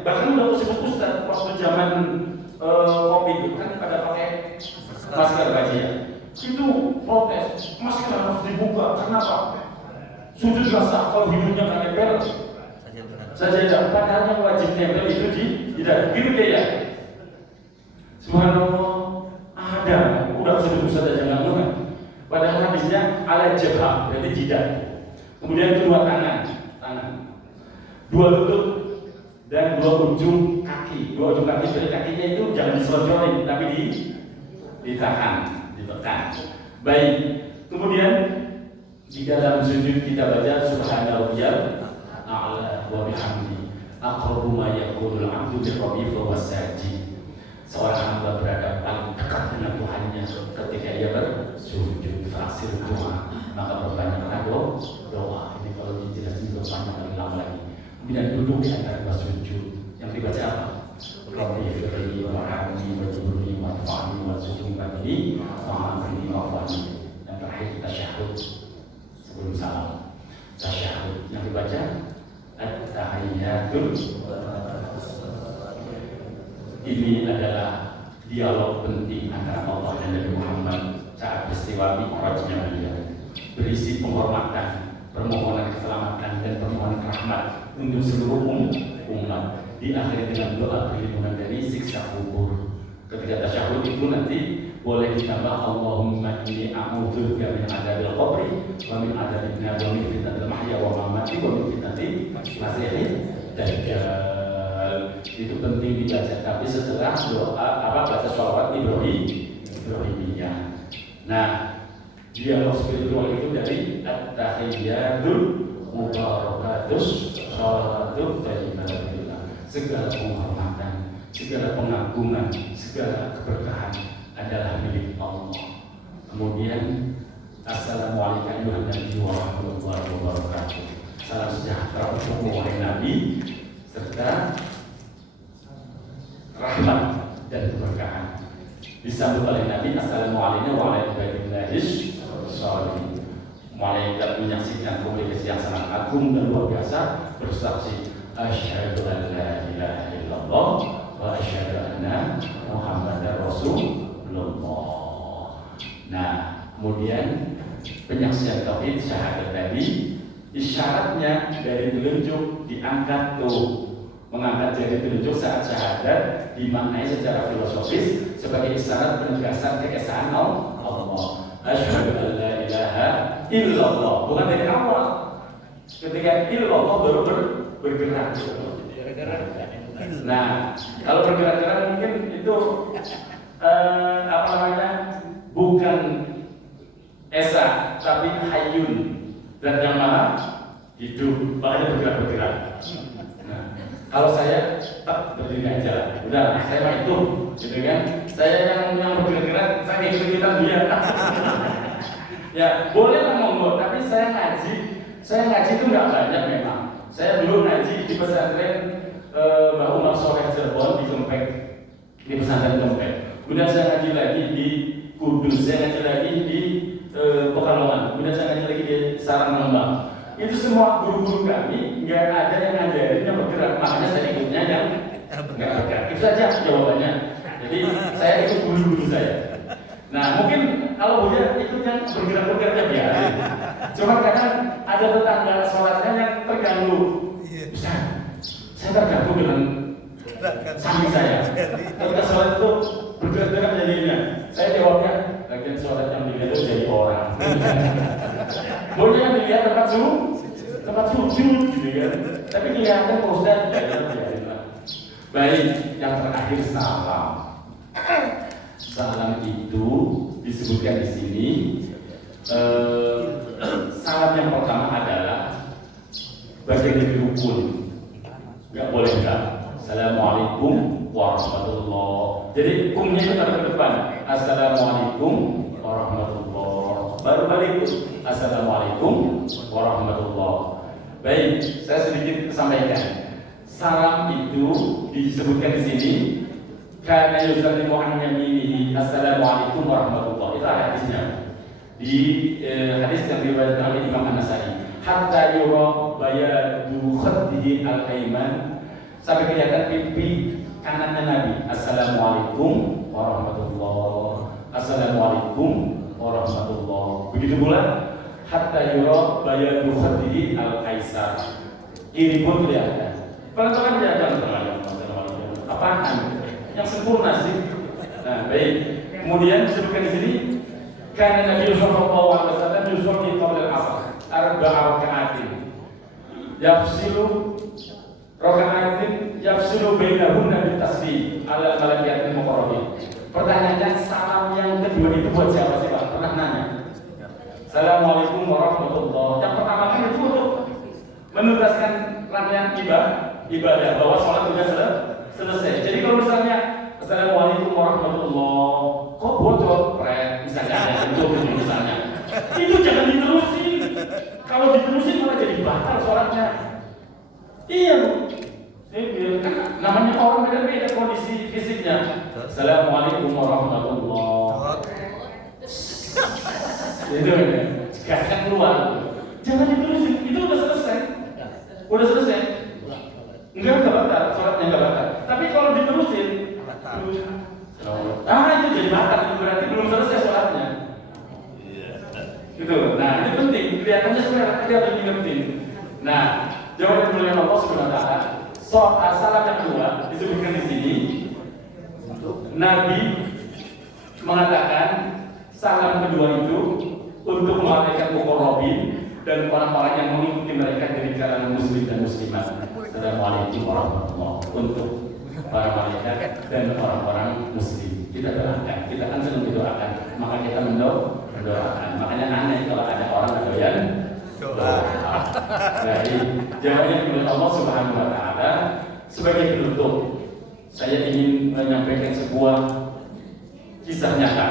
bahkan udah disebut Ustaz waktu zaman Covid itu kan pada pakai masker bajian. Itu protes, masker harus dibuka. Kenapa? Sujud rasa kalau hidungnya nggak nempel, sajadah, padahal yang wajib nempel itu di dagu. Gitu ya. Subhanallah, ada udah sebut saja jangan lupa. Padahal hadisnya ala jabhah, berarti jidat. Kemudian kedua tangan, dua lutut dan dua ujung kaki. Dua ujung kaki, jadi kakinya itu jangan diselonjorin, tapi ditahan, ditekan. Baik. Kemudian di dalam sujud kita baca subhanallahil a'la wa bihamdi aqrabu ma yakunul 'abdu bi rabbihi wa sajid. Seorang hamba berada paling dekat dengan Tuhannya ketika ia bersujud. Terakhir doa, maka berbanyaklah doa. Ini kalau dijelasin berpanjang lama lagi. Kemudian duduk di antara dua sujud. Yang dibaca apa? Rabbi firli warhamni wajburni warfa'ni warzuqni wabni wa'afini wa'afani. Dan terakhir tasyahud sebelum salam. Tasyahud yang dibaca at-tahiyyatul. Ini adalah dialog penting antara Allah dan Nabi Muhammad saat peristiwa Mi'rajnya dia, berisi penghormatan, permohonan keselamatan dan permohonan rahmat untuk seluruh umat. Diakhiri dengan doa perlindungan dari siksa kubur. Ketika tasyahud itu nanti boleh ditambah Allahumma inni a'udzubika min adzabil qabri wa min adzabin nar wa min fitnatil mahya wa mamati wa min fitnatil masiihid dajjal. Itu penting dibaca, tapi setelah doa baca sholawat Ibrahimiyah. Nah, dialog spiritual itu dari at-tahiyyatul mubarakatus sholatul thayyibatillah. Segala penghormatan, segala pengagungan, segala keberkahan adalah milik Allah. Kemudian assalamualaikum warahmatullahi wabarakatuh. Salam sejahtera untuk wahai Nabi serta rahmat dan keberkahan. Disambut oleh Nabi, assalamualaikum warahmatullahi wabarakatuh. Malaikat menyaksikan komunikasi yang sangat agung dan luar biasa, bersaksi asyhadu an la ilaha illallah wa asyhadu anna muhammadar rasulullah. Nah, kemudian penyaksian tauhid syahadat tadi, isyaratnya dari telunjuk diangkat tuh. Mengangkat jari telunjuk saat syahadat dimaknai secara filosofis sebagai isyarat penegasan keesaan Allah. Asyhadu an la ilaha illallah, bukan dari awal. Ketika illallah baru bergerak. Nah, kalau bergerak-gerak mungkin itu bukan esa tapi hayyun dan yang maha hidup, makanya bergerak-bergerak. Kalau saya tak berdiri aja, udah saya mah itu, gitu kan? Saya yang bergerak-gerak, saya ikut-ikutan dia. Ya boleh lah monggo, tapi saya ngaji itu nggak banyak memang. Saya dulu ngaji di pesantren Mbah Umar Soleh Cirebon di Gempek, di pesantren Gempek. Kemudian saya ngaji lagi di Kudus, saya ngaji lagi di Pekalongan, kemudian saya ngaji lagi di Sarang. Itu semua guru-guru kami nggak ada yang ngajarin yang bergerak, makanya saya ikutnya yang nggak bergerak. Itu saja jawabannya. Jadi saya ikut guru-guru saya. Nah mungkin kalau boleh ikut yang bergerak-bergerak ya biarin. Cuma kadang ada tetangga sholatnya yang terganggu. Bisa, saya terganggu dengan samping saya. Ketika sholat itu bergerak-gerak jadinya. Saya jawabnya, bagian sholat yang dilihat itu jadi orang. Boleh yang dilihat tempat sujud, gitu kan. Tapi kelihatan Pak Ustaz, biarinlah. Baik, yang terakhir salam. Salam itu disebutkan di sini. Salam yang pertama adalah bagian dari rukun. Gak boleh enggak. Assalamualaikum warahmatullahi. Jadi hukumnya itu ke depan. Assalamualaikum warahmatullahi. Baru balik. Assalamualaikum warahmatullahi. Baik, saya sedikit sampaikan. Salam itu disebutkan di sini. Karena yusallimu an yaminihi. Assalamualaikum warahmatullahi. Itu ada hadisnya. Di hadis yang diriwayatkan oleh Imam An-Nasai. Hatta yura bayadu khaddihi al-ayman, sampai kelihatan pipi kanannya Nabi. Assalamualaikum warahmatullahi. Assalamualaikum warahmatullahi. Begitu pula hatta yura bayadu khaddihi al-aisar, kiri pun kelihatan. Pelan-pelan aja, jangan apaan? Yang sempurna sih. Nah, baik. Kemudian disebutkan di sini, karena Nabi Sallallahu Alaihi Wasallam yusolli qabla al-asr arba'a raka'atin. Yafsilu bainahunna bitasbih ala malaikatil muqarrabin. Pertanyaannya, salam yang kedua itu buat siapa sih, Pak? Pernah nanya? Assalamualaikum warahmatullahi. Yang pertama kan itu untuk menuntaskan rangkaian ibadah bahwa sholat sudah selesai. Jadi kalau misalnya Assalamualaikum warahmatullahi, kok bocor, misalnya ada misalnya, itu jangan diterusin. Kalau diterusin malah jadi batal sholatnya. Iya, kan namanya orang beda-beda kondisi fisiknya. Assalamualaikum warahmatullahi. Itu gaskan keluar. Jangan diterusin, itu udah selesai. Enggak batal, sholatnya enggak batal. Tapi kalau diterusin, itu jadi batal, itu berarti belum selesai sholatnya. Gitu. Nah, ini penting. Kelihatannya sebenarnya tapi harus diingetin. Nah, jawaban mulia Allah Subhanahu wa taala. Salam yang kedua disebutkan di sini. Nabi mengatakan salam kedua itu untuk malaikat muqarrabin dan orang-orang yang mengikuti mereka dari kalangan muslim dan muslimat. Assalamualaikum warahmatullahi wabarakatuh. Untuk para malaikat dan orang-orang muslim. Kita doakan, kita kan sering didoakan, maka kita mendoakan. Makanya aneh kalau ada orang yang doyan doa. Jadi jawabannya kepada Allah Subhanahu wa taala. Sebagai penutup, saya ingin menyampaikan sebuah kisah nyata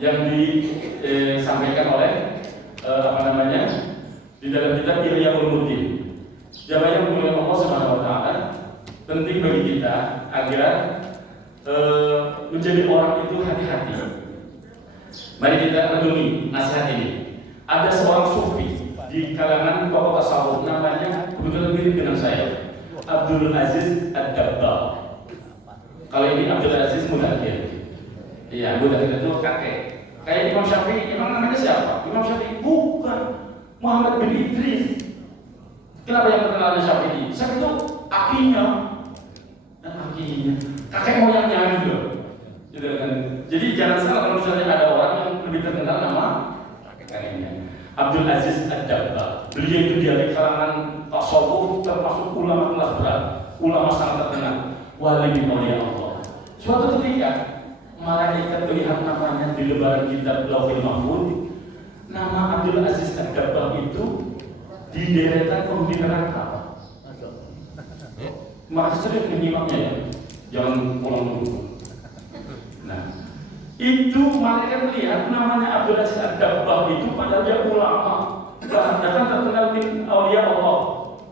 yang disampaikan oleh di dalam kitab Ihya'ul Ulumuddin. Jawabannya kepada Allah Subhanahu wa taala, penting bagi kita agar menjadi orang itu hati-hati. Mari kita renungi nasihat ini. Ada seorang sufi di kalangan tokoh tasawuf, namanya kebetulan mirip dengan saya, Abdul Aziz Ad-Dabbagh. Kalau ini Abdul Aziz Mudakir. Iya, Mudakir itu kakek. Kayak Imam Syafi'i, emang namanya siapa? Imam Syafi'i bukan, Muhammad bin Idris. Kenapa yang terkenalnya Syafi'i? Syafi'i itu akinya, kakek moyangnya gitu. Jadi jangan salah kalau misalnya ada orang yang lebih terkenal nama kakeknya. Abdul Aziz Ad-Dabbagh. Beliau itu dari kalangan tasawuf, termasuk ulama kelas berat, ulama sangat terkenal, wali min auliya Allah. Suatu ketika malaikat melihat namanya di lembaran kitab Lauhul Mahfuz, nama Abdul Aziz Ad-Dabbagh itu di deretan penghuni neraka. Maka sering menyimaknya ya, jangan pulang dulu. Nah, itu malaikat melihat namanya Abdul Aziz Ad-Dabbagh itu padahal dia ulama, bahkan terkenal min auliya Allah,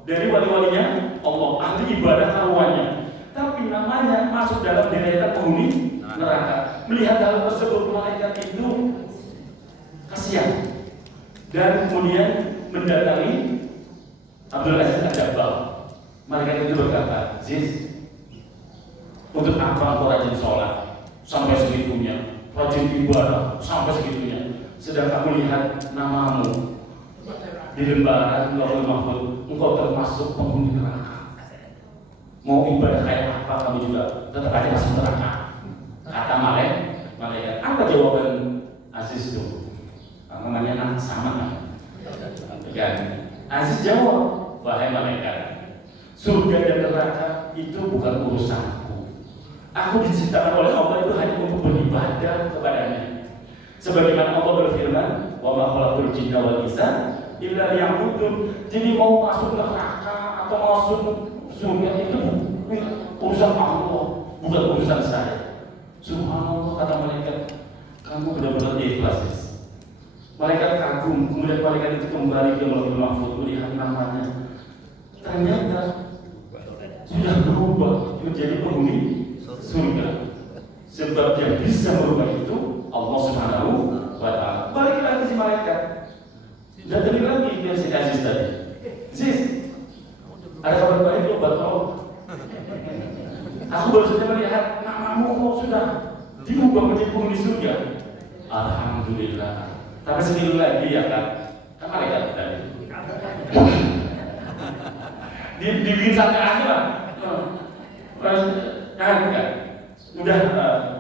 dari wali-walinya Allah, ahli ibadah karuannya. Tapi namanya masuk dalam deretan penghuni neraka. Melihat hal tersebut, malaikat itu kasihan dan kemudian mendatangi Abdul Aziz Ad-Dabbagh. Malaikat itu berkata, Aziz, untuk apa engkau rajin sholat sampai segitunya, rajin ibadah sampai segitunya, sedang aku lihat namamu di lembaran Lauhul Mahfuz, engkau termasuk penghuni neraka. Mau ibadah kayak apa kamu juga tetap aja masuk neraka. Kata malaikat. Apa jawaban Aziz itu? Namanya anak sama kan? Ya, Aziz jawab, wahai malaikat, surga dan neraka itu bukan urusanku. Aku diciptakan oleh Allah itu hanya untuk beribadah kepadanya. Sebagaimana Allah berfirman, wa ma khalaqtul jinna wal insa illa liya'budun. Jadi mau masuk neraka atau masuk surga itu urusan Allah, bukan urusan saya. Subhanallah, kata malaikat, kamu benar-benar ikhlas. Malaikat kagum, kemudian malaikat itu kembali ke Lauhul Mahfuz melihat namanya. Ternyata sudah berubah menjadi penghuni surga. Sebab yang bisa merubah itu Allah Subhanahu wa taala. Balik lagi si malaikat. Dan tadi lagi dia si Aziz tadi. Aziz, ada kabar baik loh buat kamu. Aku baru saja melihat namamu kok sudah diubah menjadi penghuni surga. Alhamdulillah. Tapi sekali lagi ya kan malaikat tadi. dibikin sate aja lah. Kan? Udah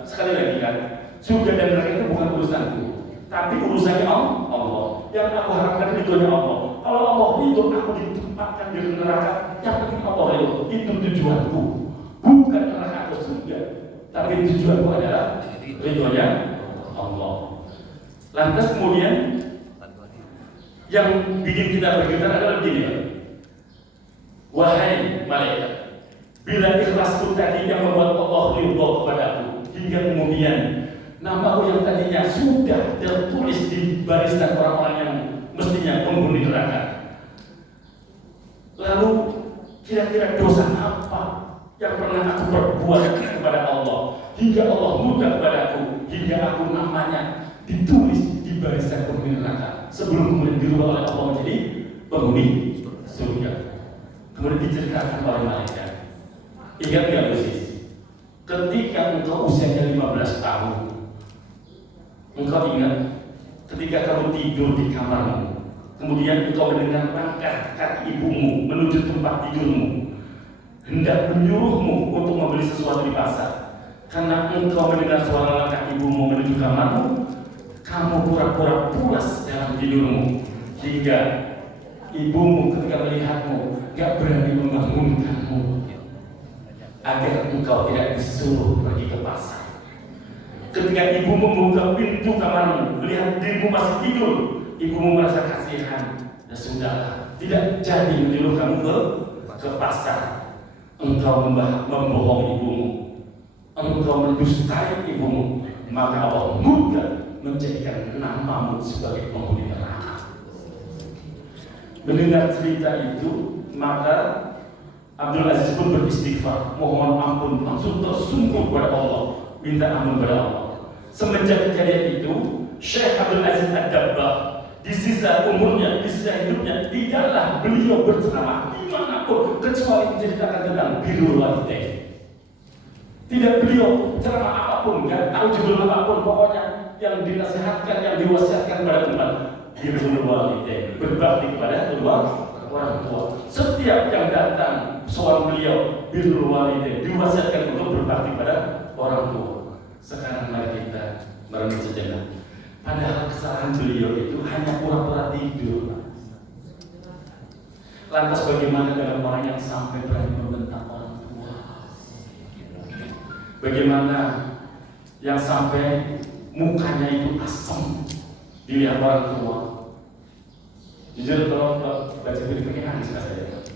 sekali lagi kan, surga dan neraka itu bukan urusanku, tapi urusannya Allah. Yang aku harapkan itu hanya Allah. Kalau Allah itu aku ditempatkan di neraka, yang penting Allah itu tujuanku, bukan neraka atau surga. Tapi tujuanku adalah ridhonya Allah. Lantas kemudian yang bikin kita bergetar adalah begini, wahai malaikat, bila ikhlasku tadi yang membuat Allah ridho kepadaku, hingga kemudian namaku yang tadinya sudah tertulis di barisan orang-orang yang mestinya penghuni neraka, lalu kira-kira dosa apa yang pernah aku perbuat kepada Allah hingga Allah murka kepadaku, hingga aku namanya ditulis di barisan penghuni neraka sebelum kemudian dirubah oleh Allah menjadi penghuni surga. Kemudian diceritakan oleh malaikat. Ingat gak Yesus? Ketika engkau usianya 15 tahun, engkau ingat ketika kamu tidur di kamarmu, kemudian engkau mendengar langkah kaki ibumu menuju tempat tidurmu, hendak menyuruhmu untuk membeli sesuatu di pasar. Karena engkau mendengar suara langkah ibumu menuju kamarmu, kamu pura-pura pulas dalam tidurmu, hingga ibumu ketika melihatmu gak berani membangunkanmu agar engkau tidak disuruh pergi ke pasar. Ketika ibumu membuka pintu kamarmu, melihat dirimu masih tidur, ibumu merasa kasihan dan sudahlah, tidak jadi menyuruh kamu ke pasar. Engkau membohong ibumu, engkau mendustai ibumu, maka Allah murka menjadikan namamu sebagai penghuni neraka. Mendengar cerita itu, maka Abdul Aziz pun beristighfar, mohon ampun, langsung tersungkur kepada Allah, minta ampun kepada Allah. Semenjak kejadian itu, Syekh Abdul Aziz Ad-Dabbagh di sisa umurnya, di sisa hidupnya, tidaklah beliau berceramah dimanapun kecuali menceritakan tentang birrul walidain. Tidak beliau ceramah apapun, nggak tahu judul apapun, pokoknya yang dinasihatkan, yang diwasiatkan kepada umat, birrul walidain, berbakti kepada kedua orang tua. Setiap yang datang soal beliau birrul walidain, diwasiatkan untuk berbakti pada orang tua. Sekarang mari kita merenung sejenak. Padahal kesalahan beliau itu hanya pura-pura tidur. Lantas bagaimana dengan orang yang sampai berani membentak orang tua? Bagaimana yang sampai mukanya itu asam dilihat orang tua? Jujur kalau baca berita nangis saya.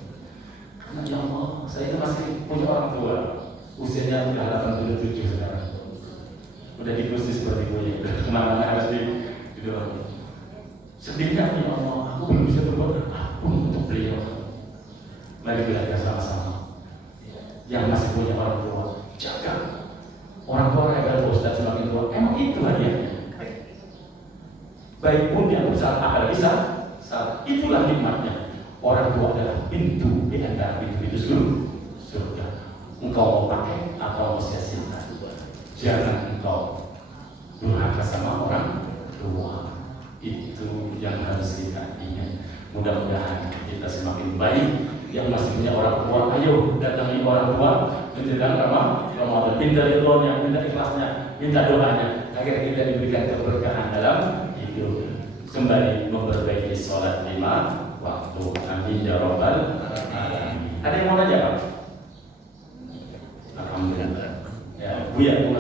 Karena ya Allah, saya masih punya orang tua, usianya sudah 87 sekarang. Udah di kursi seperti gue, udah kemana-mana harus didorong. Sedihnya ya Allah, aku belum bisa berbuat apapun untuk beliau. Mari belajar sama-sama. Yang masih punya orang tua, jaga. Orang tua adalah Ustaz semakin tua, emang itu hadiahnya. Baik pun yang berusaha ada bisa. Itulah nikmatnya. Orang tua adalah pintu di antara pintu-pintu surga. Engkau mau pakai atau mau sia-siakan? Jangan engkau durhaka sama orang tua. Itu yang harus kita ingat. Mudah-mudahan kita semakin baik. Yang masih punya orang tua, ayo datangi orang tua menjelang Ramadan. Minta ridhonya, minta ikhlasnya, minta doanya agar kita diberikan keberkahan dalam hidup. Kembali memperbaiki sholat 5 waktu. Amin ya rabbal alamin. Ada yang mau nanya? Alhamdulillah. Ya, Buya.